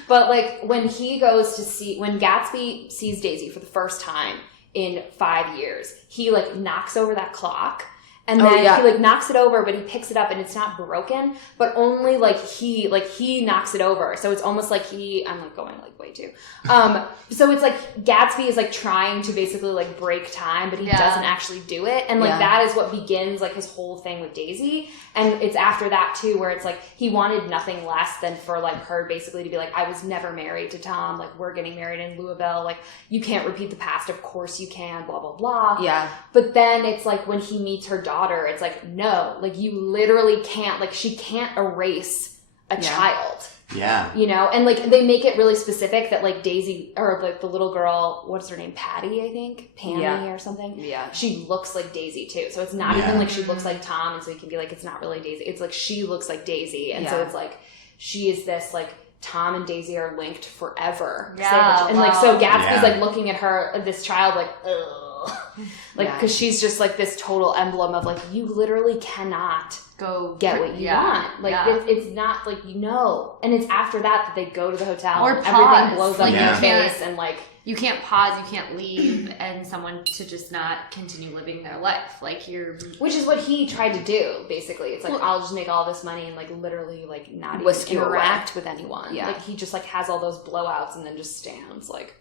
But like when Gatsby sees Daisy for the first time in 5 years, he like knocks over that clock. And then he like knocks it over, but he picks it up and it's not broken, but only like he knocks it over. So it's almost like I'm like going like way too. So it's like Gatsby is like trying to basically like break time, but he doesn't actually do it. And like that is what begins like his whole thing with Daisy. And it's after that too, where it's like he wanted nothing less than for like her basically to be like, I was never married to Tom. Like we're getting married in Louisville. Like you can't repeat the past. Of course you can. Blah blah blah. Yeah. But then it's like when he meets her daughter, it's like no, like you literally can't. Like she can't erase a child. Yeah. You know, and like they make it really specific that like Daisy or like the little girl, what's her name? Patty, I think. Pammy or something. Yeah. She looks like Daisy too. So it's not even like she looks like Tom, and so you can be like, it's not really Daisy. It's like she looks like Daisy. And so it's like she is this like Tom and Daisy are linked forever. Yeah. And like so Gatsby's like looking at her, this child, like, ugh. Like, because she's just like this total emblem of like, you literally cannot go get what you want. Like, it's not like, you know. And it's after that they go to the hotel or and pause. everything blows up in your face and like. You can't pause, you can't leave, and someone to just not continue living their life. Like you're... Which is what he tried to do, basically. It's like, I'll just make all this money and like literally like not Whisk even you interact with anyone. Yeah. Like he just like has all those blowouts and then just stands like...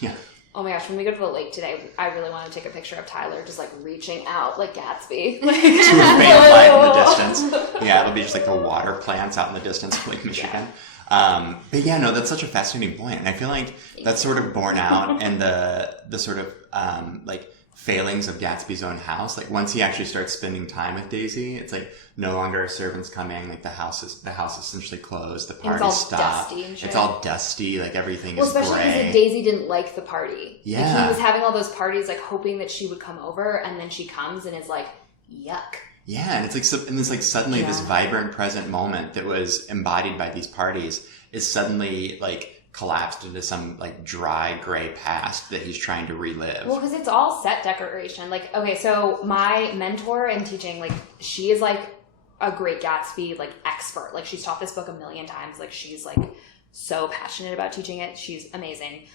Yeah. Oh my gosh, when we go to the lake today, I really want to take a picture of Tyler just like reaching out like Gatsby. To his faint light in the distance. would be just like the water plants out in the distance of Lake Michigan. But yeah, no, that's such a fascinating point. And I feel like that's sort of borne out in the sort of like failings of Gatsby's own house. Like once he actually starts spending time with Daisy, it's like no longer are servants coming. Like the house is essentially closed. The party's stopped. Dusty and shit. It's all dusty. Like everything well, is especially gray. because Daisy didn't like the party. Yeah. Like he was having all those parties, like hoping that she would come over, and then she comes and is like, yuck. Yeah, and it's like, and it's like suddenly this vibrant present moment that was embodied by these parties is suddenly like collapsed into some like dry gray past that he's trying to relive. Well, because it's all set decoration. Like, okay, so my mentor in teaching, like, she is like a Great Gatsby like expert. Like, she's taught this book a million times. Like, she's like so passionate about teaching it. She's amazing.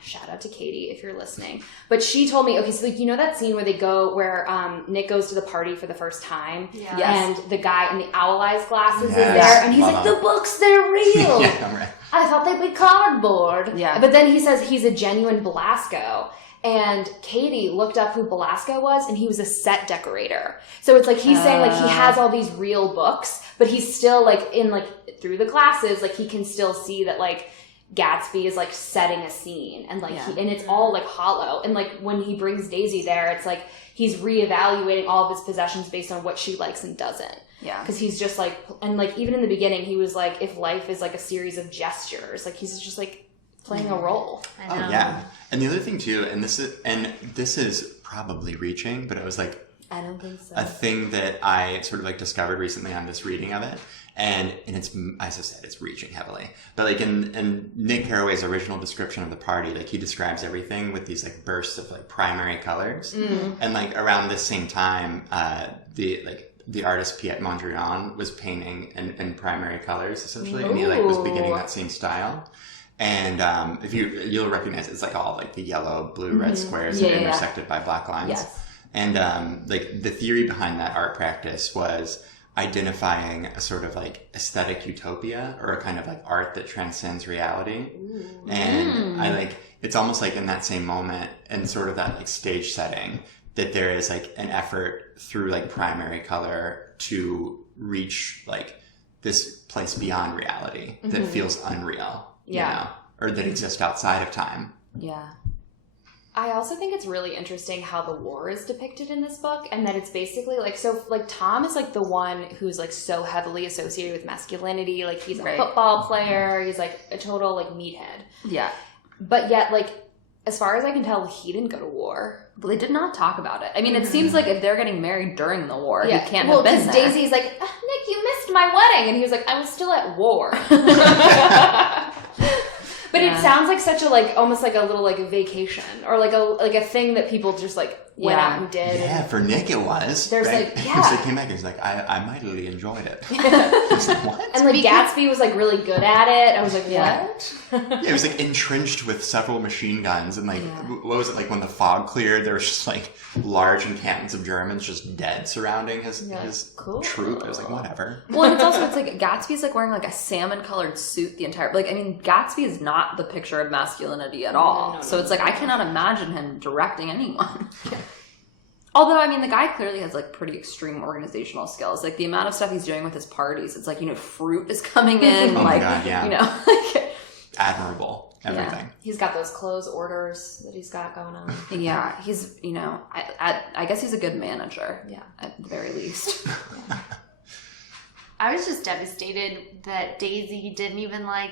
Shout out to Katie if you're listening. But she told me, okay, so like, you know that scene where Nick goes to the party for the first time? Yeah. Yes. And the guy in the owl eyes glasses is Yes. there, and he's like, the books, they're real. Yeah, right. I thought they'd be cardboard. Yeah. But then he says he's a genuine Belasco. And Katie looked up who Belasco was, and he was a set decorator. So it's like he's saying like he has all these real books, but he's still like in like through the glasses, like he can still see that like Gatsby is like setting a scene, and like and it's all like hollow. And like when he brings Daisy there, it's like he's reevaluating all of his possessions based on what she likes and doesn't. Yeah. Because he's just like, and like even in the beginning, he was like, if life is like a series of gestures, like he's just like playing a role. I know. Oh yeah. And the other thing too, and this is probably reaching, but it was like I don't think so. a thing that I sort of like discovered recently on this reading of it. And it's, as I said, it's reaching heavily. But like in Nick Carraway's original description of the party, like he describes everything with these like bursts of like primary colors. And like around this same time, the artist Piet Mondrian was painting in primary colors essentially, and he like was beginning that same style. And if you'll recognize it's like all like the yellow, blue, red squares that are intersected by black lines. Yes. And like the theory behind that art practice was identifying a sort of like aesthetic utopia, or a kind of like art that transcends reality. And I like, it's almost like in that same moment and sort of that like stage setting that there is like an effort through like primary color to reach like this place beyond reality that feels unreal, you know, or that exists outside of time. Yeah. I also think it's really interesting how the war is depicted in this book, and that it's basically like, so like Tom is like the one who's like so heavily associated with masculinity. Like he's a football player. He's like a total like meathead. Yeah. But yet like, as far as I can tell, he didn't go to war. Well, they did not talk about it. I mean, it seems like if they're getting married during the war, he can't well, have been because there. Daisy's like, Nick, you missed my wedding. And he was like, I was still at war. But it sounds like such a like, almost like a little like a vacation, or like a thing that people just like went out and did. Yeah, for Nick it was. There's right? like, So he came back and he's like, I mightily enjoyed it. He was like, what? And like Gatsby was like really good at it. I was like, what? Yeah, he was like entrenched with several machine guns, and like, what was it, like when the fog cleared, there was just like large encampments of Germans just dead surrounding his troop. It was like, whatever. Well, and it's like Gatsby's like wearing like a salmon colored suit the entire, like, I mean, Gatsby is not the picture of masculinity at all. So it's like, I cannot imagine him directing anyone. Although, I mean, the guy clearly has like pretty extreme organizational skills. Like the amount of stuff he's doing with his parties, it's like, you know, fruit is coming in. Oh like, my God, yeah. You know, like, Admirable. Everything. Yeah. He's got those clothes orders that he's got going on. Yeah, he's, you know, I guess he's a good manager. Yeah. At the very least. I was just devastated that Daisy didn't even like,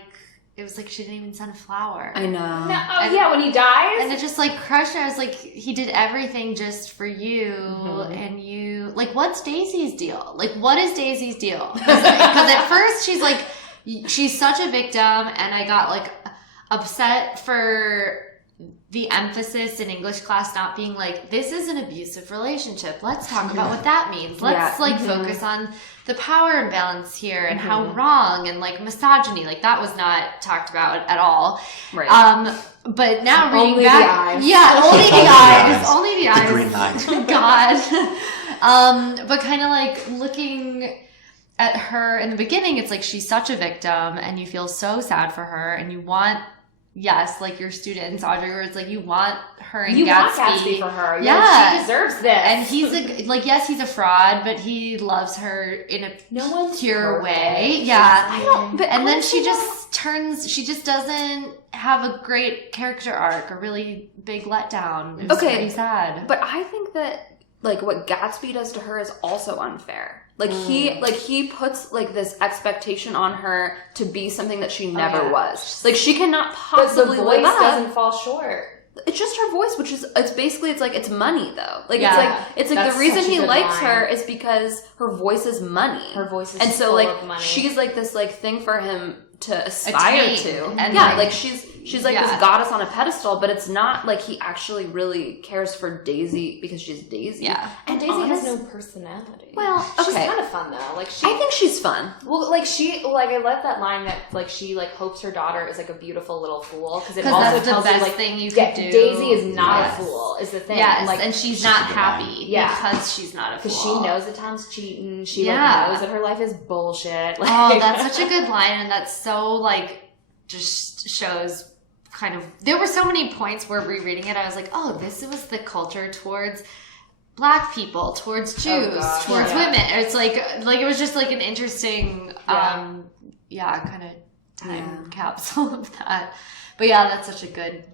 it was like she didn't even send a flower. I know. No, yeah, when he dies. And it just like crushed her. I was like, he did everything just for you, and you, like, what's Daisy's deal? Like, what is Daisy's deal? Because at first she's like, she's such a victim, and I got like upset for the emphasis in English class not being like, this is an abusive relationship. Let's talk about what that means. Let's focus on the power imbalance here and how wrong, and like misogyny. Like that was not talked about at all. Right. But now reading only back, the eyes. yeah, only the eyes, only the eyes. The green lines. God. But kind of like looking at her in the beginning, it's like she's such a victim, and you feel so sad for her, and you want yes, like your students, Audrey, where it's like you want her and You Gatsby. want Gatsby for her. You're Yeah. like, she deserves this. And he's yes, he's a fraud, but he loves her in a no one's pure perfect. way. Yeah. I don't, but And then honestly, she just doesn't have a great character arc, a really big letdown. It's Okay. pretty sad. But I think that like what Gatsby does to her is also unfair. Like he puts like this expectation on her to be something that she never was. Like she cannot But the possibly voice live up. doesn't fall short. It's just her voice, which is it's money though. Like Yeah. it's like That's the reason such a he good likes line. her is because her voice is money. Her voice is and so full like of money. she's like this like thing for him to aspire Attain. to. And, yeah, like, like she's like this goddess on a pedestal, but it's not like he actually really cares for Daisy because she's Daisy. Yeah. And Daisy has no personality. Well, she's okay. kind of fun though. Like she, I think she's fun. well, like I love that line that like she like hopes her daughter is like a beautiful little fool because it 'Cause also that's the tells best you like thing you could do. Daisy is not Yes. a fool is the thing. Yes, like, and she's not a good happy Yeah. because she's not a fool. because she knows that Tom's cheating. She Yeah. like knows that her life is bullshit. Like, Oh, that's such a good line, and that's so like just shows kind of. There were so many points where rereading it, I was like, oh, this was the culture towards Black people, towards Jews, God, towards yeah. women. It's like it was just like an interesting, kind of time capsule of that. But yeah, that's such a good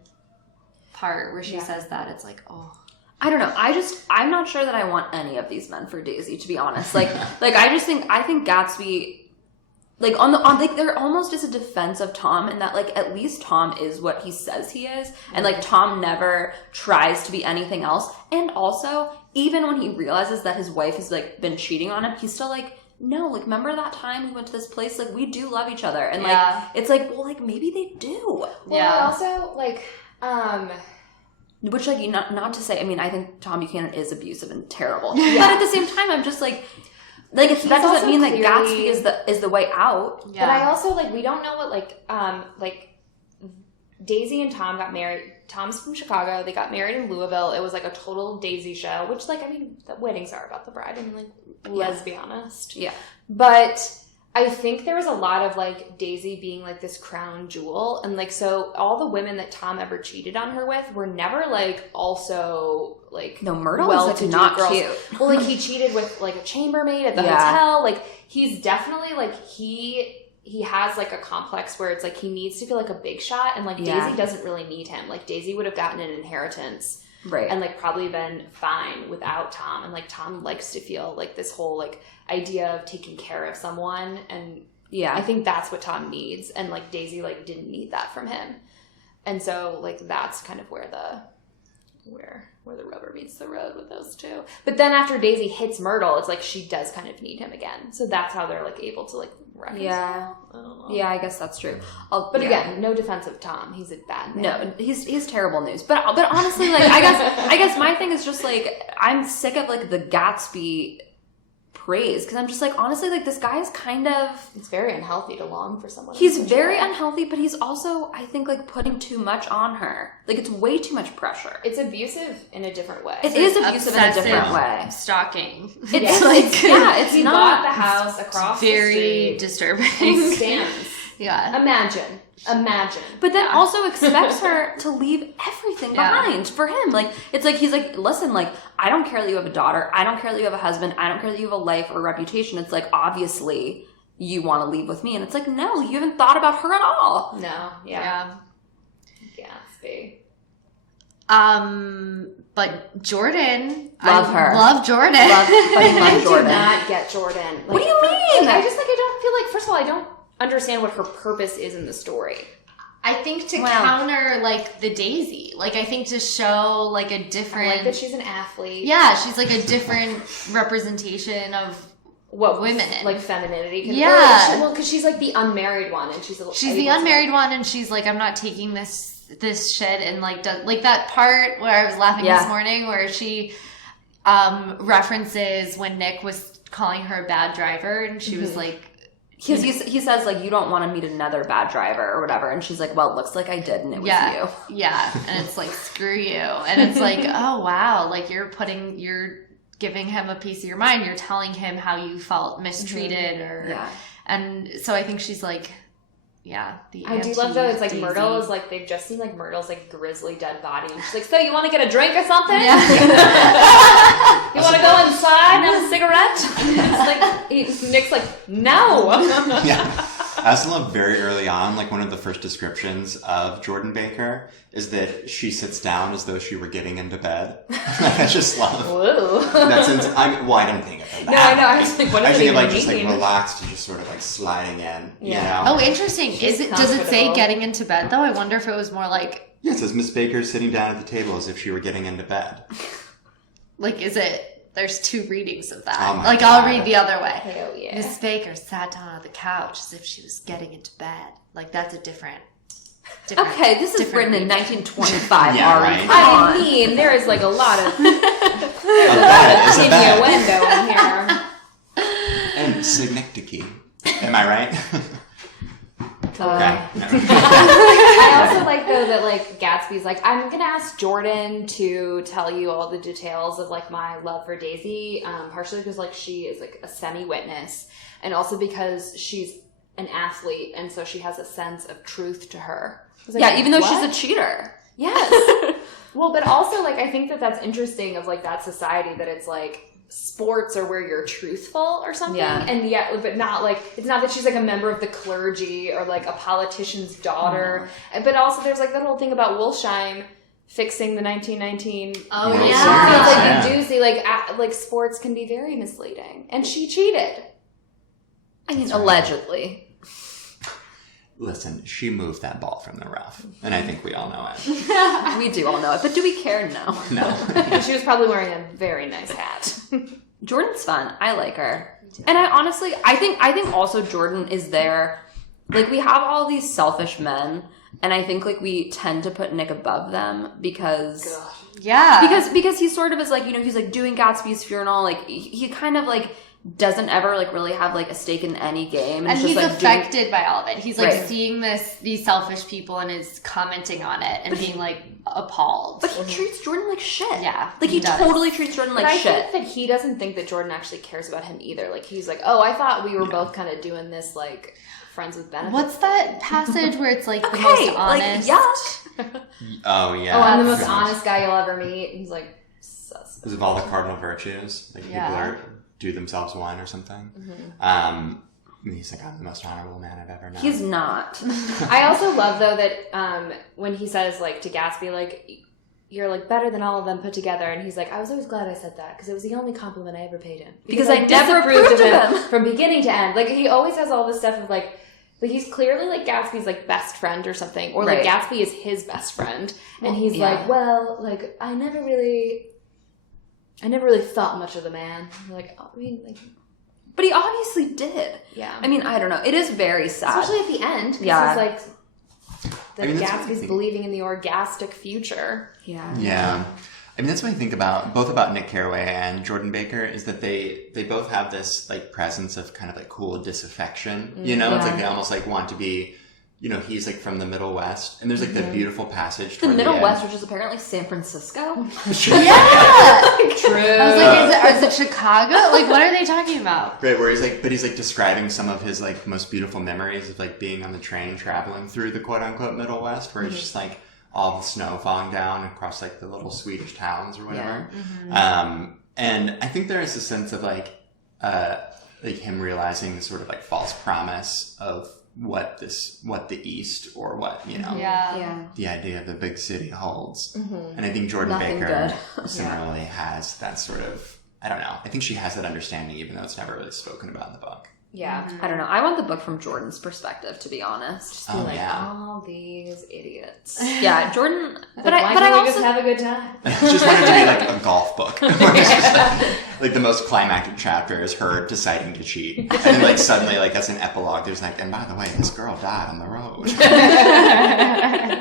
part where she says that. It's like, oh. I don't know. I'm not sure that I want any of these men for Daisy, to be honest. Like I think Gatsby, like like there almost is a defense of Tom in that like at least Tom is what he says he is, and like Tom never tries to be anything else. And also, even when he realizes that his wife has like been cheating on him, he's still like, no, like remember that time we went to this place? Like we do love each other, and like it's like, well, like maybe they do. well, also like Which, like, not to say, I mean, I think Tom Buchanan is abusive and terrible. But at the same time, I'm just like that doesn't also mean that clearly- Gatsby is the way out. Yeah. But I also like we don't know what like Daisy and Tom got married. Tom's from Chicago. They got married in Louisville. It was like a total Daisy show, which like I mean the weddings are about the bride. I mean like let's be honest. Yeah. But I think there was a lot of like Daisy being like this crown jewel, and like so all the women that Tom ever cheated on her with were never like also like No, Myrtle is well-to-do like not girls. cute. Well, like he cheated with like a chambermaid at the Yeah. hotel. Like he's definitely like he has like a complex where it's like he needs to feel like a big shot, and like Yeah. Daisy doesn't really need him. Like Daisy would have gotten an inheritance Right. and like probably been fine without Tom, and like Tom likes to feel like this whole like idea of taking care of someone, and yeah. I think that's what Tom needs, and like Daisy like didn't need that from him, and so like that's kind of where the rubber meets the road with those two. But then after Daisy hits Myrtle, it's like she does kind of need him again, so that's how they're like able to like reconcile. Yeah. I don't know. Yeah, I guess that's true. But again, no defense of Tom. He's a bad man. No, he's terrible news. But honestly, like I guess my thing is just like I'm sick of like the Gatsby praise, because I'm just like, honestly, like this guy is kind of, It's very unhealthy to long for someone. he's in such very a way. unhealthy, but he's also, I think, like putting too much on her. Like it's way too much pressure. It's abusive in a different way. It is abusive in a different Obsessive way. Stalking. It's Yeah. like, yeah, it's He not. bought the house across Very the street. disturbing. He stands. Yeah. Imagine. But then Yeah. also expects her to leave everything Yeah. behind for him. Like, it's like, he's like, listen, like, I don't care that you have a daughter. I don't care that you have a husband. I don't care that you have a life or a reputation. It's like, obviously, you want to leave with me. And it's like, no, you haven't thought about her at all. No. Yeah. Gatsby. But Jordan, Love I her. love Jordan. Love, fucking I love do Jordan. not get Jordan. What do you mean? I just like I don't feel like, first of all, I don't understand what her purpose is in the story. I think to Well- counter like the Daisy, like I think to show like a I different. like that she's an athlete. Yeah, she's like a different representation of What women. like femininity? Can, Yeah. well, because she's like the unmarried one, and she's the able to, unmarried one, and she's like, I'm not taking this shit, and like does, like that part where I was laughing Yeah. this morning where she references when Nick was calling her a bad driver, and she was like. Because he says, like, you don't want to meet another bad driver or whatever. And she's like, well, it looks like I did, and it was you. Yeah, and it's like, screw you. And it's like, oh, wow, like you're giving him a piece of your mind. You're telling him how you felt mistreated or... Yeah. And so I think she's like, the I do love though. It's like anti-Daisy. Myrtle is like they've just seen like Myrtle's like grisly dead body, and she's like, "So you want to get a drink or something? Yeah. You want to go inside and have a cigarette?" It's like Nick's like, "No." Yeah. I also love very early on, like one of the first descriptions of Jordan Baker is that she sits down as though she were getting into bed. I just love Whoa. that sense. I didn't think of that. No, I know. I was like, what I does think it of like even just like mean? relaxed and just sort of like sliding in. Yeah. You know? Oh, interesting. She's Does it say comfortable. getting into bed though? I wonder if it was more like Yeah, it says Miss Baker sitting down at the table as if she were getting into bed. is it? There's two readings of that. Oh my I'll God. read the other way. Hell yeah. Miss Baker sat down on the couch as if she was getting into bed. Like that's a different. Okay, this is different written in reading. 1925, Yeah, Ari. right. Come I on. mean, there is like a lot of It's a bed. innuendo in here. And synecdoche. Am I right? Uh, Okay. No. I also like though that like Gatsby's like, I'm gonna ask Jordan to tell you all the details of like my love for Daisy, partially because like she is like a semi-witness, and also because she's an athlete, and so she has a sense of truth to her. I was like, Yeah, even though what? she's a cheater. Yes. Well, but also like I think that that's interesting of like that society that it's like sports are where you're truthful or something, Yeah. and yet but not like it's not that she's like a member of the clergy or like a politician's daughter, but also there's like that whole thing about Wolsheim fixing the 1919 Oh World so yeah. it's like Yeah. you do see like sports can be very misleading, and she cheated. I mean, allegedly. Listen, she moved that ball from the rough, and I think we all know it. We do all know it, but do we care? No. No. And she was probably wearing a very nice hat. Jordan's fun. I like her. And I think also Jordan is there. Like, we have all these selfish men, and I think like we tend to put Nick above them because because he sort of is like, you know, he's like doing Gatsby's funeral, like he kind of like doesn't ever like really have like a stake in any game, And it's he's just, like, affected by all of it. He's like Right. seeing these selfish people and is commenting on it and being like appalled. But he treats Jordan like shit. Yeah, Like he he does. totally treats Jordan like But I shit. think that he doesn't think that Jordan actually cares about him either. Like he's like, oh, I thought we were both kind of doing this like friends with benefits. What's that passage where it's like the Okay, most like, honest? yeah. Oh, yeah. Oh, I'm the most Goodness. honest guy you'll ever meet. And he's like, sus. Because of all the cardinal virtues, like Yeah. people do themselves one or something. And he's like, I'm the most honorable man I've ever known. He's not. I also love though that when he says like to Gatsby, like you're like better than all of them put together, and he's like, I was always glad I said that because it was the only compliment I ever paid him. Because I disapproved of him. from beginning to end. Like he always has all this stuff of like he's clearly like Gatsby's like best friend or something, or like Right. Gatsby is his best friend, and he's yeah. like, well, like I never really thought much of the man. I'm like, I mean, like, But he obviously did. yeah. I mean, I don't know. It is very sad. Especially at the end. 'Cause Yeah. He's like, that I mean, that's what I Gatsby's think. believing in the orgastic future. Yeah. Yeah. I mean, that's what I think about, both about Nick Carraway and Jordan Baker, is that they both have this, like, presence of kind of, like, cool disaffection. You know? It's like they almost, like, want to be, you know, he's, like, from the Middle West. And there's, like, the beautiful passage The toward Middle end. West, which is apparently San Francisco. Yeah. True. I was like, is it Chicago? Like, what are they talking about? Right, where he's like, but he's like describing some of his like most beautiful memories of like being on the train traveling through the quote unquote Middle West, where it's just like all the snow falling down across like the little Swedish towns or whatever. And I think there is a sense of like him realizing the sort of like false promise of what the East or what, you know, Yeah. the idea of the big city holds. And I think Jordan Nothing Baker good. similarly has that sort of, I don't know, I think she has that understanding even though it's never really spoken about in the book. Yeah. I don't know. I want the book from Jordan's perspective, to be honest. Just be Oh, like, yeah. all these idiots. Yeah, Jordan. But Why I can't we also just have a good time? I just want it to be like a golf book. Where it's just like the most climactic chapter is her deciding to cheat. And then like suddenly like that's an epilogue. There's like, and by the way, this girl died on the road. I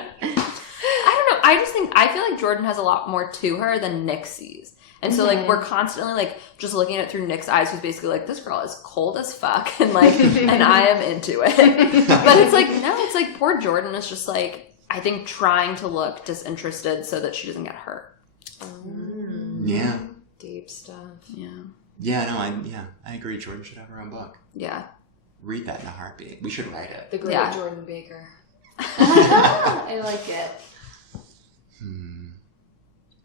don't know. I just think I feel like Jordan has a lot more to her than Nick sees. And so, like, we're constantly, like, just looking at it through Nick's eyes, who's basically like, this girl is cold as fuck, and, like, and I am into it. But it's like, no, it's like, poor Jordan is just, like, I think trying to look disinterested so that she doesn't get hurt. Yeah. Deep stuff. Yeah. Yeah, no, I agree. Jordan should have her own book. Yeah. read that in a heartbeat. We should write it. The Great Yeah. Jordan Baker. I like it.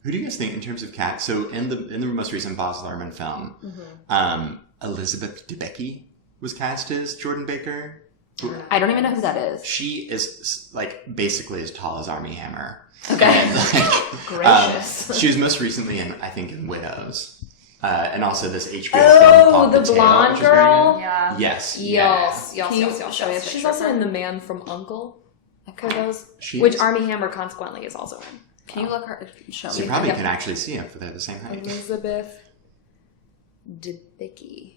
Who do you guys think in terms of cast? So in the most recent Baz Luhrmann film, Elizabeth Debicki was cast as Jordan Baker. I don't even know who that is. She is like basically as tall as Armie Hammer. Okay. And, like, Gracious. she was most recently in Widows, and also this HBO film called the The Tale, blonde which is very girl? good. Yeah. Yes. Yes. Can you show me a She's picture also of her? in The Man from U.N.C.L.E. For those, She which is. Armie Hammer consequently is also in. Can you look her? Show So me. you probably Yep. can actually see if they're the same height. Elizabeth Debicki.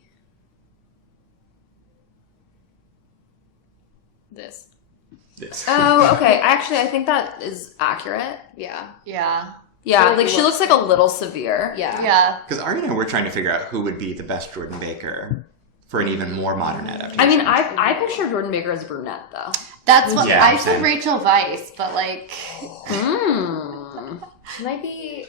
This. This. Oh, okay. I think that is accurate. Yeah. Yeah. Yeah, Like, like she looks like a little severe. Yeah. Yeah. Because Ari and I were trying to figure out who would be the best Jordan Baker for an even more modern adaptation. I mean, I picture Jordan Baker as brunette though. That's what Yeah, I said. same. Rachel Weisz, but like, She might be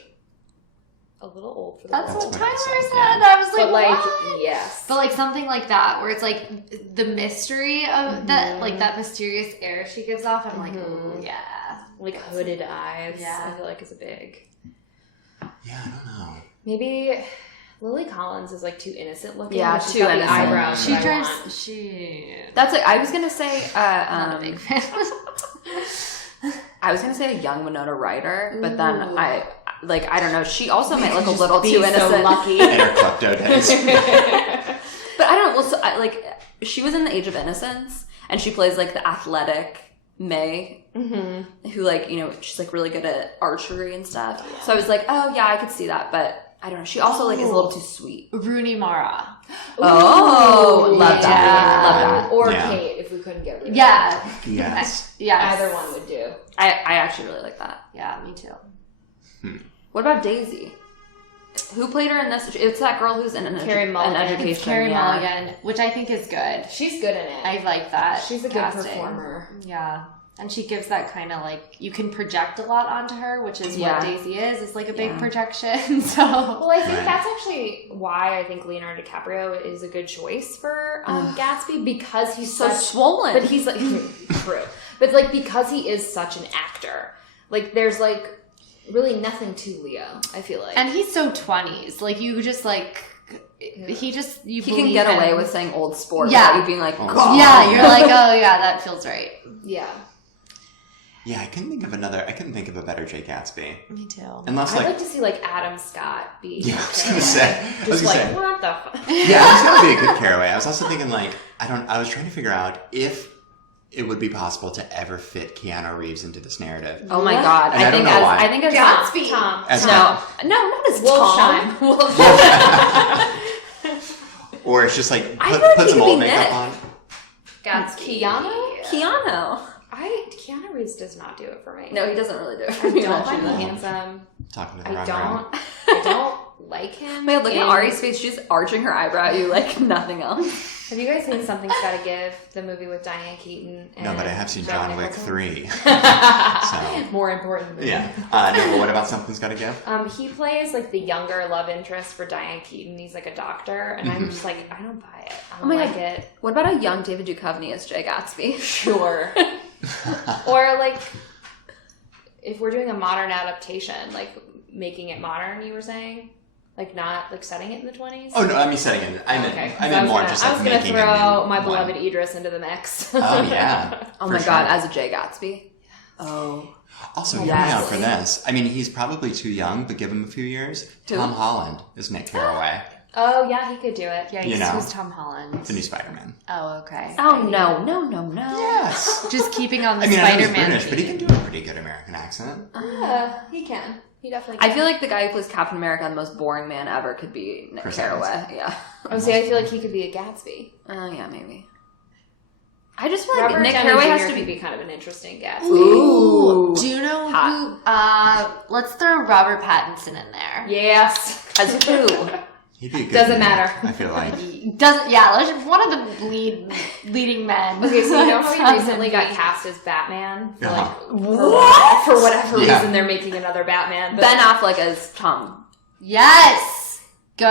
a little old for the that's role. what what Tyler I said. said, yeah. I was like, But like, what? yes. But like something like that, where it's like the mystery of that, like that mysterious air she gives off. I'm like, ooh, yeah. like hooded eyes. Yeah. I feel like is a big. Yeah, I don't know. Maybe Lily Collins is like too innocent looking. Yeah, but she's too got innocent. the eyebrows. She that I drives. want. She. That's like I was gonna say. Not a big fan. I was gonna say a young Winona Ryder, but then Ooh. I don't know. She also might look a Just little be too so innocent. lucky. And her klepto days. But I don't know. Well, so, she was in The Age of Innocence, and she plays like the athletic May, who like she's like really good at archery and stuff. So I was like, oh yeah, I could see that, but I don't know. She also like is a little too sweet. Rooney Mara. Oh, love yeah. that, love that. Or Yeah. Kate, if we couldn't get rid of Yeah. Yes. Yes. Either one would do. I actually really like that. Yeah, me too. What about Daisy? Who played her in this? It's that girl who's in an Carey Mulligan. education. It's Carey yeah. Mulligan, which I think is good. She's good in it. I like that. She's a good casting. performer. Yeah. And she gives that kind of like, you can project a lot onto her, which is Yeah. what Daisy is. It's like a big Yeah. projection. So, Well, I think Right. that's actually why I think Leonardo DiCaprio is a good choice for Gatsby, because he's So such swollen. But he's like true. But like because he is such an actor, like there's like really nothing to Leo, I feel like. and he's so 20s. Like, you just like, he just, you he can believe get him. away with saying old sport Yeah. without you being like, Oh. God. Yeah, you're like, oh yeah, that feels right. yeah. Yeah, I couldn't think of a better Jay Gatsby. Me too. Unless I'd like like to see like Adam Scott be Yeah, I was gonna say. just like what the fuck? Yeah, he's gotta be a good Caraway. I was also thinking like I was trying to figure out if it would be possible to ever fit Keanu Reeves into this narrative. Oh my God. And I don't know why. I think as Gatsby. Tom. As No, not as Tom. Wolfsheim. Or it's just like I feel like put he some could be old makeup Nick. on. Gatsby. Keanu. Keanu Reeves does not do it for me. No, he doesn't really do it for I me. don't find actually. him handsome. Talking to the I wrong don't. room. I don't like him. Man, look at in- Ari's face. She's arching her eyebrow at you like nothing else. Have you guys seen Something's Gotta Give? The movie with Diane Keaton. And No, but I have seen John Wick Nicholson? 3. So More important. Movie. yeah. No, but what about Something's Gotta Give? He plays like the younger love interest for Diane Keaton. He's like a doctor, and I'm just like, I don't buy it. I don't my like God. it. What about a young David Duchovny as Jay Gatsby? Sure. Or like, if we're doing a modern adaptation, like making it modern, you were saying, like not like setting it in the 20s. Oh no, I mean setting it. I meant more just like I was gonna making throw it my in one. beloved Idris into the mix. Oh yeah. Oh For my sure. God, as a Jay Gatsby. Oh. Also, hear me Yes. out for this. I mean, he's probably too young, but give him a few years. Who? Tom Holland is Nick Carraway, Oh yeah, he could do it. Yeah, You know. who's Tom Holland? the new Spider-Man. Oh, okay. Oh no. Yes. Just keeping on the I mean, I know he's Spider-Man British, but he theme. can do a pretty good American accent. He can. He definitely I can. feel like the guy who plays Captain America, the most boring man ever, could be Nick Chris Carraway. Yeah. Oh, see, I feel like he could be a Gatsby. Yeah, maybe. I just feel like Robert Nick Downey Carraway Jr. has to could be. be kind of an interesting Gatsby. Ooh. Do you know Hot. who? Let's throw Robert Pattinson in there. Yes. As who? He'd be a good Doesn't Nick, matter. I feel like. Doesn't one of the leading men. Okay, so you know how he Sounds recently got amazing. cast as Batman? For, Uh-huh. like, for whatever Yeah. reason, they're making another Batman. But Ben Affleck as Tom. Yes. Good.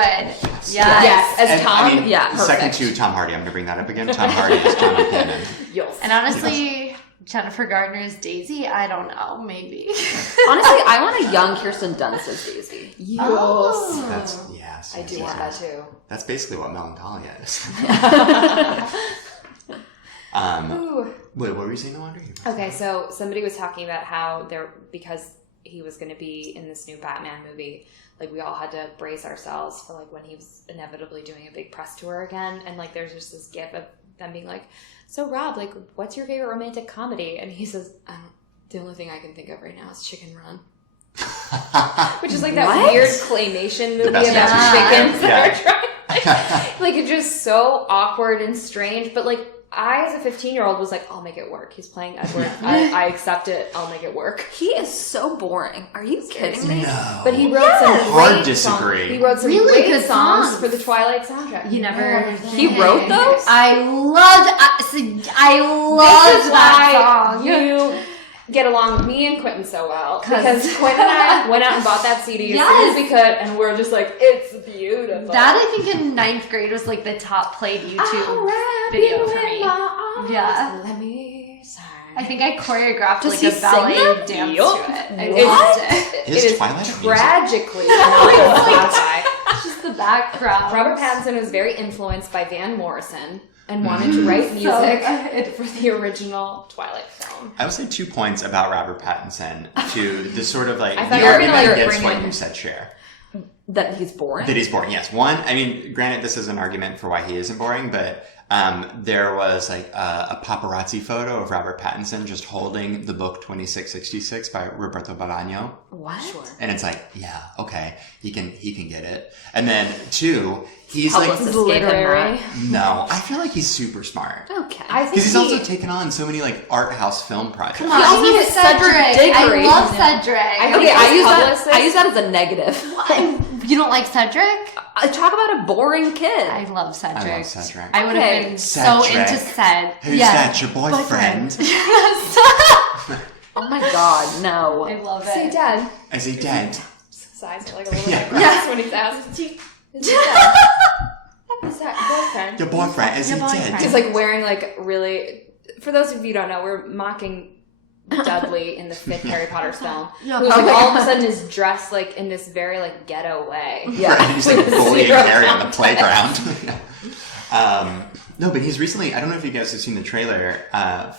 Yes. As Tom. I mean, yeah, second perfect. to Tom Hardy. I'm going to bring that up again. Tom Hardy is John Buchanan. Yes. And honestly, Jennifer Gardner's Daisy, I don't know, maybe. Honestly, I want a young Kirsten Dunst as Daisy. Yes. That's, yes. I do yes, want that yes. too. That's basically what Melancholia is. Ooh. Wait, what were you saying, Wanda? Okay, so somebody was talking about how because he was going to be in this new Batman movie, like we all had to brace ourselves for like when he was inevitably doing a big press tour again, and like there's just this gif of them being like, "So Rob, like, what's your favorite romantic comedy?" And he says, "The only thing I can think of right now is Chicken Run," which is like that What? weird claymation movie best about answer. chickens that Yeah. are trying. Like it's just so awkward and strange, but like. I, as a 15-year-old, was like, I'll make it work. He's playing Edward. I accept it. I'll make it work. He is so boring. Are you kidding me? No. But he wrote some Hard great disagree. songs. He wrote some Really great good songs songs. for the Twilight soundtrack. You never. He wrote those? I loved This is that why song. you get along with me and Quentin so well. 'Cause- Because Quentin and I went out and bought that CD as soon as we could, and we're just like, it's beautiful. That I think in 9th grade was like the top played YouTube video for me. Yeah. Let me sign. I think I choreographed Does like he a sing ballet that? dance Yup. to it. I It's- loved it. Is it is Twilight music? tragically not lo-fi. Just the background. Robert Pattinson was very influenced by Van Morrison and wanted to write music for the original Twilight film. I would say 2 points about Robert Pattinson to the sort of like I the thought you were argument gonna, like, against bring what in- you said, Cher. That he's boring? That he's boring. Yes. One, I mean, granted, this is an argument for why he isn't boring, but there was like a paparazzi photo of Robert Pattinson just holding the book 2666 by Roberto Bolaño. What? Sure. And it's like, yeah, okay, he can get it. And then 2, he's Publicist like, gave him Literary. that. no, I feel like he's super smart. Okay. I think Because he's also taken on so many like art house film projects. Come on, He also he's has such a Cedric. degree. I love Cedric. I Okay, think I as use publicist- that. I use that as a negative. You don't like Cedric? Talk about a boring kid. I love Cedric. I love Cedric. I would Okay. have been so Cedric. into Ced. Who's that? Your boyfriend? Oh my god, no. I love Is he it. dead? Is he dead? Sighs like a little Yeah. bit yes. When he's asked, is he dead? Is that boyfriend? Your boyfriend? Is he Your dead? boyfriend. He's like wearing like really. For those of you who don't know, we're mocking Dudley in the 5th Harry Potter film. Yeah. Who's Oh like my all of God. a sudden is dressed like in this very like ghetto way. Yeah. Right, he's like With bullying zero Harry on the context. playground. No, but he's recently, I don't know if you guys have seen the trailer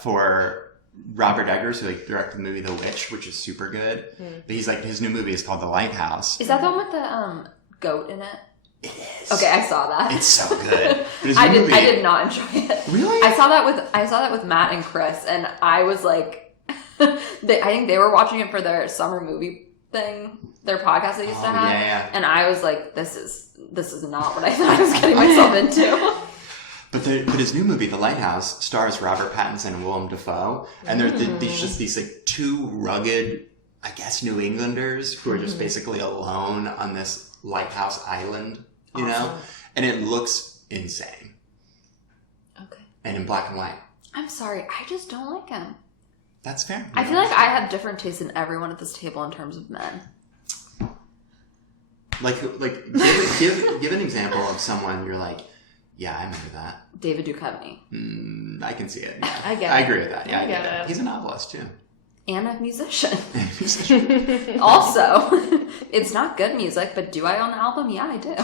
for Robert Eggers, who like directed the movie The Witch, which is super good. But he's like, his new movie is called The Lighthouse. Is that the one with the goat in it? It is. Okay, I saw that. It's so good. But his I new did. movie- I did not enjoy it. Really? I saw that with Matt and Chris, and I was like, I think they were watching it for their summer movie thing, their podcast they used to Oh, have, yeah. and I was like, this is not what I thought I was getting myself into. But his new movie, The Lighthouse, stars Robert Pattinson and Willem Dafoe, and there's just these like 2 rugged, I guess, New Englanders who are just basically alone on this lighthouse island, you know, and it looks insane, Okay. and in black and white. I'm sorry, I just don't like him. That's fair. I feel like I have different tastes than everyone at this table in terms of men. like give an example of someone you're like, yeah, I'm into that. David Duchovny. I can see it. Yeah. I get I it. agree with that. Yeah, I I get get it. it. He's a novelist too. And a musician. Also, it's not good music, but do I own the album? Yeah, I do.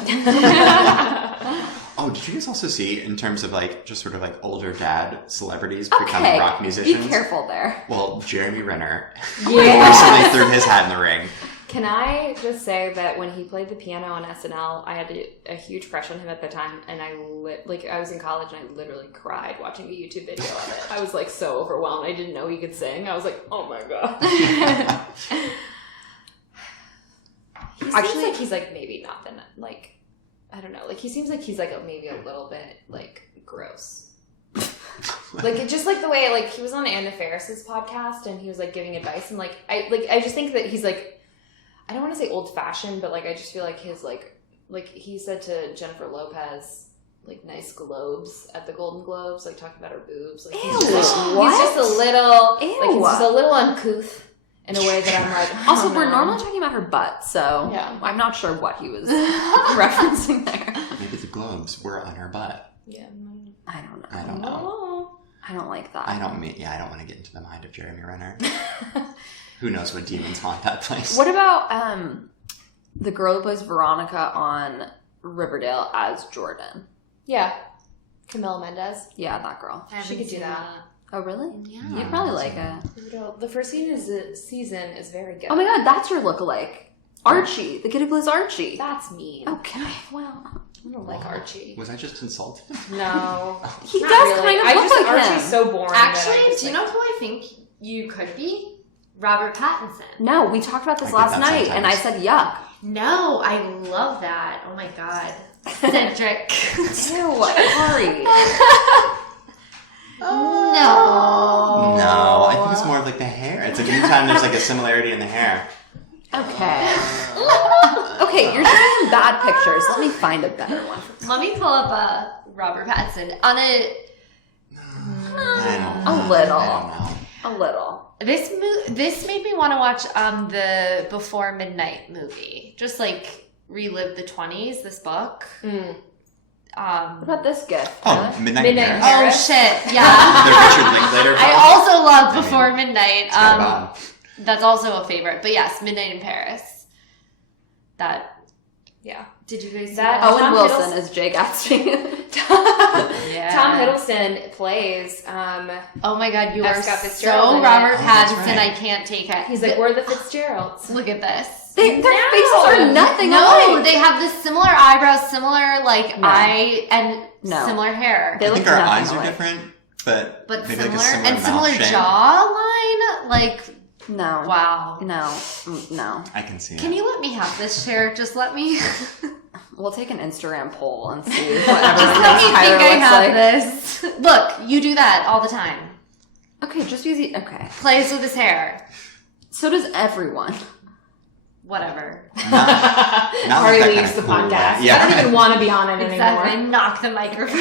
Oh, did you guys also see, in terms of like just sort of like older dad celebrities becoming Okay, rock musicians? be careful there. Well, Jeremy Renner Yeah. recently threw his hat in the ring. Can I just say that when he played the piano on SNL, I had a huge crush on him at the time, and I was in college and I literally cried watching a YouTube video of it. I was like so overwhelmed. I didn't know he could sing. I was like, oh my god. He seems Actually- like he's like maybe not the like I don't know. Like he seems like he's like maybe a little bit like gross. Like it just like the way like he was on Anna Faris's podcast and he was like giving advice and I just think that he's like I don't want to say old fashioned, but like I just feel like his like he said to Jennifer Lopez like nice globes at the Golden Globes, like talking about her boobs. Like Ew, he's just what? a little Ew. like he's just a little uncouth in a way that I'm like, Also, oh, we're no. normally talking about her butt, so Yeah. I'm not sure what he was referencing there. Maybe the globes were on her butt. Yeah. I don't know. I don't know. I don't like that. I don't want to get into the mind of Jeremy Renner. Who knows what demons haunt that place? What about the girl who plays Veronica on Riverdale as Jordan? Yeah. Camila Mendez. Yeah, that girl. She could do that. Oh, really? Yeah. You'd probably like it. The first season is very good. Oh my god, that's your lookalike. Archie, the kid who plays Archie. That's mean. Okay, well, I don't like Archie. Was I just insulted? No. he Not does really. kind of look like Archie's him. so boring. Actually, do you know who I think you could be? Robert Pattinson. No, we talked about this I get last that night, and I sometimes. said yuck. No, I love that. Oh my god. Cedric. Ew, Ari. No. No, I think it's more of like the hair. It's like anytime there's like a similarity in the hair. Okay. Okay, you're showing bad pictures. Let me find a better one. Let me pull up Robert Pattinson on a. I don't know. A little. I don't know. A little. This made me want to watch the Before Midnight movie. Just like relive the 20s. This book. What about this gift? Oh, Midnight Midnight in in Paris? Oh shit! Yeah. The Richard Linklater. I film? also love I Before mean, Midnight. It's not bad. That's also a favorite. But yes, Midnight in Paris. That. Yeah. Did you guys see That- that? Owen Tom Wilson Hiddleston- is Jay Gatsby. Yeah. Tom Hiddleston plays. Oh my god, you F. are Scott Fitzgerald so in it. Robert Oh, that's Pattinson. right. I can't take it. He's like, we're the Fitzgeralds. Look at this. Their faces are nothing No, alike. they have the similar eyebrows, similar like No. eye, and No. similar hair. They I look think our nothing eyes are alike. different, but But maybe similar, like a similar and similar mouth shape. jawline. Like, No. wow. No. No. I can see Can it. you let me have this chair? Just let me. We'll take an Instagram poll and see what Just everyone let thinks me Tyler think I looks have like. this. Look, you do that all the time. Okay, just use the... Okay. Plays with his hair. So does everyone. Whatever. Not Ari like that leaves kinda the cool podcast. way. Yeah. I don't even want to be on it Exactly. anymore. Knock the microphone.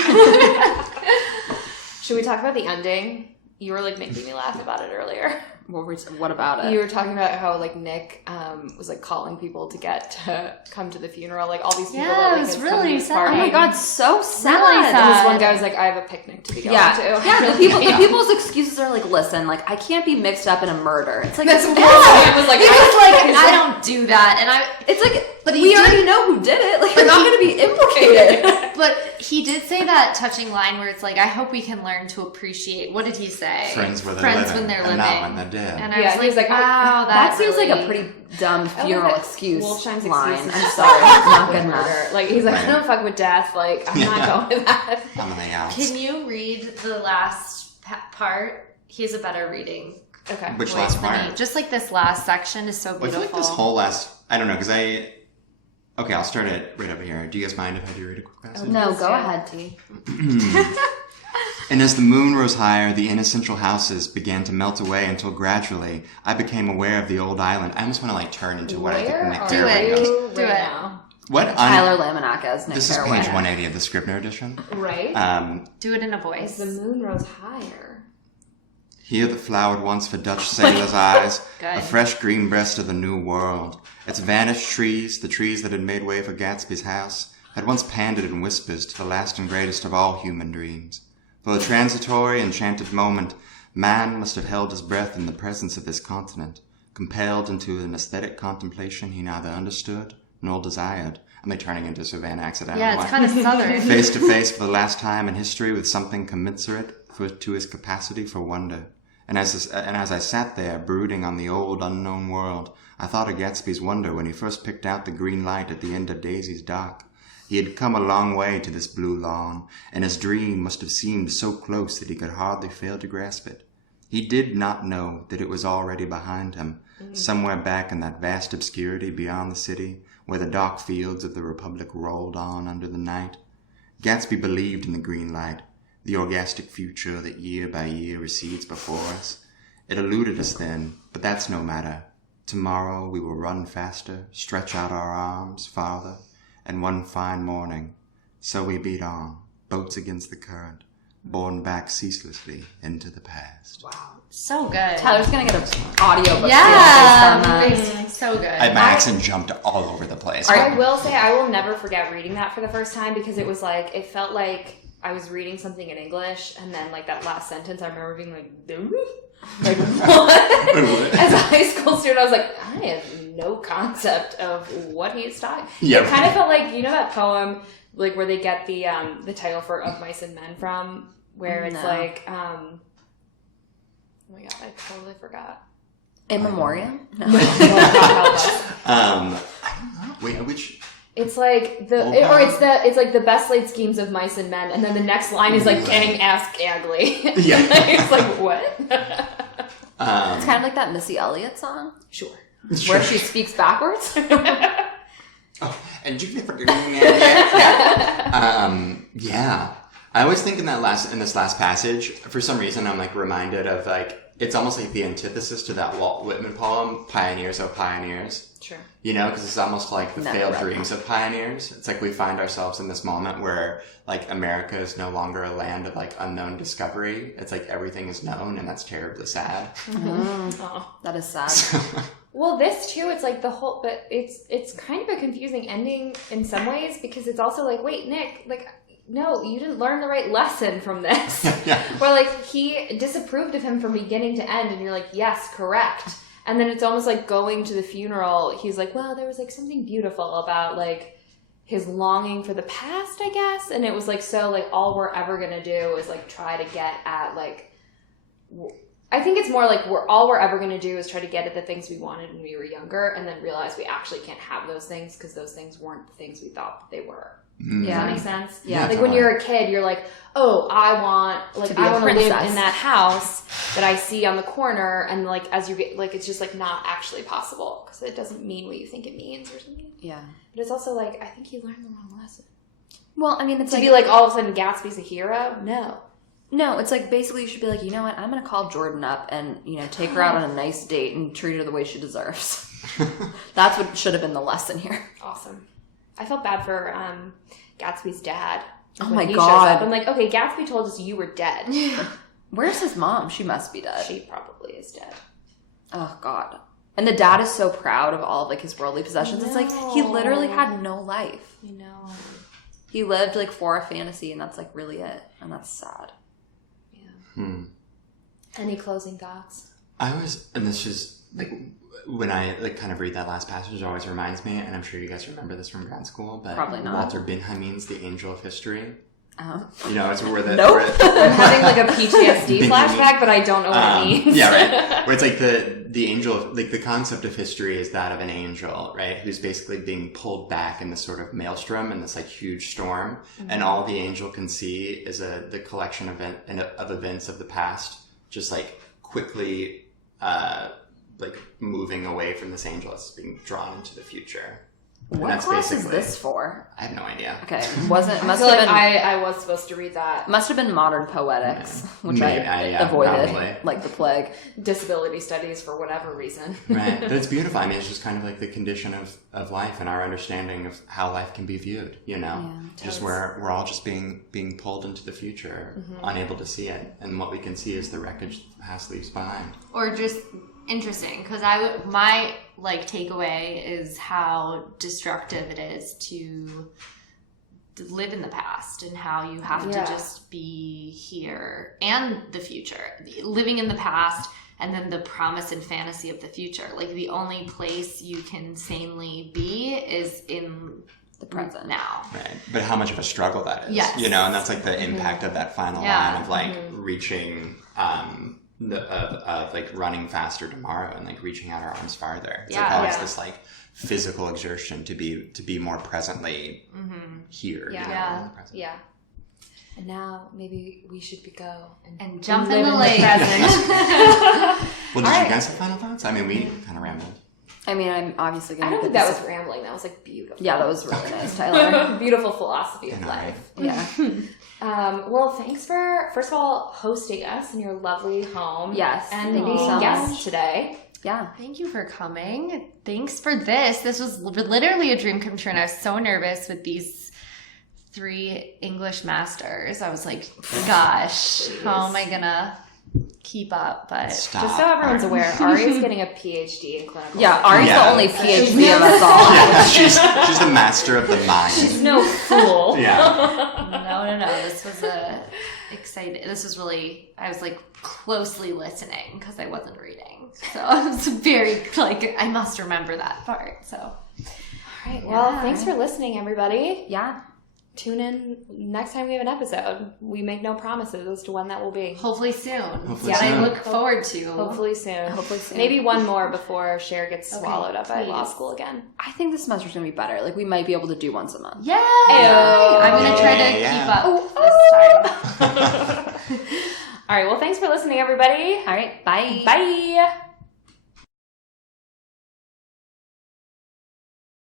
Should we talk about the ending? You were like making me laugh about it earlier. What about it? You were talking about how like Nick was like calling people to get to come to the funeral, like all these people Yeah, that like it was had really come to this sad. party. Oh my god, so sad. Really And sad. this one guy was like, I have a picnic to be going Yeah, to. yeah. The people's excuses are like, listen, like I can't be mixed up in a murder. It's like That's yeah. what it was like. He was like, I don't do that, and It's like, But he we did- already know who did it. Like, we're not going to be implicated. But he did say that touching line where it's like, I hope we can learn to appreciate. What did he say? Friends where they're Friends living, when they're and living. not when they're dead. And Yeah, I he was was like, like, wow, That seems like a really- pretty dumb I funeral love that excuse Wolfsheim's line. excuse I'm is sorry, it's not with good enough. murder. Like he's like, I don't fuck with death. Like I'm not going with that. I'm on the outs. Can you read the last part? He has a better reading. Okay. Which voice last than me. part? Just like this last section is so Well, I beautiful. feel like this whole last... I don't know, because I... Okay, I'll start it right over here. Do you guys mind if I do read a quick passage? No, go Yeah. ahead, T. And as the moon rose higher, the inessential houses began to melt away until gradually I became aware of the old island. I almost want to like turn into what I think Where Nick are Do Carraway it. goes. you Do right it. now? What? Tyler Lamanaka Nick This is Carraway. page 180 of the Scribner edition. Right. Do it in a As voice. the moon rose higher. Here that flowered once for Dutch sailors' eyes, Good. a fresh green breast of the new world. Its vanished trees, the trees that had made way for Gatsby's house, had once pandered in whispers to the last and greatest of all human dreams. For a transitory, enchanted moment, man must have held his breath in the presence of this continent, compelled into an aesthetic contemplation he neither understood nor desired. I'm like turning into Savannah accidentally. Yeah, it's kind of southern. Face to face for the last time in history with something commensurate to his capacity for wonder. And as I sat there, brooding on the old, unknown world, I thought of Gatsby's wonder when he first picked out the green light at the end of Daisy's dock. He had come a long way to this blue lawn, and his dream must have seemed so close that he could hardly fail to grasp it. He did not know that it was already behind him, somewhere back in that vast obscurity beyond the city, where the dark fields of the Republic rolled on under the night. Gatsby believed in the green light, the orgastic future that year by year recedes before us. It eluded us then, but that's no matter. Tomorrow we will run faster, stretch out our arms farther, and one fine morning, so we beat on, boats against the current, borne back ceaselessly into the past. Wow. So good. Tyler's gonna get an audiobook. Yeah. So good. My accent jumped all over the place. I will say I will never forget reading that for the first time because it was like, it felt like I was reading something in English and then like that last sentence I remember being like, dude? Like what? As a high school student I was like, I have no concept of what he is talking. Yeah. It kind of felt like, you know that poem like where they get the title for Of Mice and Men from, where it's like oh my god, I totally forgot. In Memoriam? No. God help us. I don't know. Wait, which? It's like it's like the best laid schemes of mice and men, and then the next line is like getting asked ugly. Yeah. It's like what? It's kind of like that Missy Elliott song. Sure. Where she speaks backwards. Oh, and you never do that. Yeah. I always think in this last passage, for some reason, I'm like reminded of like, it's almost like the antithesis to that Walt Whitman poem, Pioneers, Oh Pioneers. Sure. You know, because it's almost like the Never failed read dreams of pioneers. It's like we find ourselves in this moment where like America is no longer a land of like unknown discovery. It's like everything is known, and that's terribly sad. Oh. That is sad. Well, this too, it's like the whole, but it's kind of a confusing ending in some ways because it's also like, wait, Nick, like, no, you didn't learn the right lesson from this. Yeah. Where like he disapproved of him from beginning to end, and you're like, yes, correct. And then it's almost like going to the funeral. He's like, well, there was like something beautiful about like his longing for the past, I guess. And it was like, so like all we're ever going to do is like try to get at like, I think it's more like all we're ever going to do is try to get at the things we wanted when we were younger and then realize we actually can't have those things because those things weren't the things we thought they were. Does that make sense? Yeah. Like totally. when you're a kid, you're like, oh, I want to live in that house that I see on the corner. And like, as you get, like, it's just like not actually possible because it doesn't mean what you think it means or something. Yeah. But it's also like, I think he learned the wrong lesson. Well, I mean, it's to be like all of a sudden Gatsby's a hero? No, it's like basically you should be like, you know what, I'm going to call Jordan up and, you know, take her out on a nice date and treat her the way she deserves. That's what should have been the lesson here. Awesome. I felt bad for Gatsby's dad. Oh when my he God. shows up. I'm like, okay, Gatsby told us you were dead. Where's his mom? She must be dead. She probably is dead. Oh, God. And the dad is so proud of all of like his worldly possessions. It's like he literally had no life. I know. He lived like for a fantasy, and that's like really it. And that's sad. Yeah. Any closing thoughts? And this is like, when I like kind of read that last passage, it always reminds me, and I'm sure you guys remember this from grad school, but Probably not. Walter Benjamin's The Angel of History. Oh. You know, it's where the... Nope. I'm having like a PTSD Benjamin. flashback, but I don't know what it means. Yeah, right. Where it's like the angel, like the concept of history is that of an angel, right? Who's basically being pulled back in this sort of maelstrom in this like huge storm. Mm-hmm. And all the angel can see is the collection of events of the past, just like quickly, like moving away from this angel that's being drawn into the future. What class is this for? I have no idea. Okay, I must feel have like been I was supposed to read that. must have been modern poetics, which I Yeah, avoided probably. like the plague. Disability studies for whatever reason. Right, but it's beautiful. I mean, it's just kind of like the condition of life and our understanding of how life can be viewed. You know, just where we're all just being pulled into the future, unable to see it, and what we can see is the wreckage the past leaves behind. Or just interesting, because my like takeaway is how destructive it is to live in the past and how you have to just be here and the future, living in the past and then the promise and fantasy of the future. Like the only place you can sanely be is in The present. now. Right, but how much of a struggle that is. Yes. You know, and that's like the impact of that final line of like reaching like running faster tomorrow and like reaching out our arms farther. It's like always this like physical exertion to be more presently here. Yeah. You know, Yeah. in the present. Yeah. And now maybe we should go And jump live in the lake. present. Well, did you guys have final thoughts? I mean, we kind of rambled. I mean, I'm obviously I going don't to think that was rambling. That was like beautiful. Yeah, that was really nice, Tyler. Beautiful philosophy of I know, life. Yeah. Well, thanks for, first of all, hosting us in your lovely home. Yes, And thank you being so guests much. today. Yeah. Thank you for coming. Thanks for this. This was literally a dream come true, and I was so nervous with these 3 English masters. I was like, gosh, how am I gonna keep up? But Stop. Just so everyone's aware, Ari is getting a PhD in clinical. Yeah, Ari's Yeah. the only PhD of us all. Yeah, she's the master of the mind. She's no fool. Yeah. no. This was exciting. This was really. I was like closely listening because I wasn't reading, so I was very like I must remember that part. So, all Right. Well, thanks for listening, everybody. Yeah. Tune in next time we have an episode. We make no promises as to when that will be. hopefully soon. Hopefully That I soon. look forward to. Hopefully soon. Hopefully soon. Maybe one more before Cher gets Okay, swallowed up by please. law school again. I think this semester's going to be better. Like, we might be able to do once a month. Yay! Ayo. I'm gonna try to Yeah. keep up this time. All right. Well, thanks for listening, everybody. All right. Bye. Bye.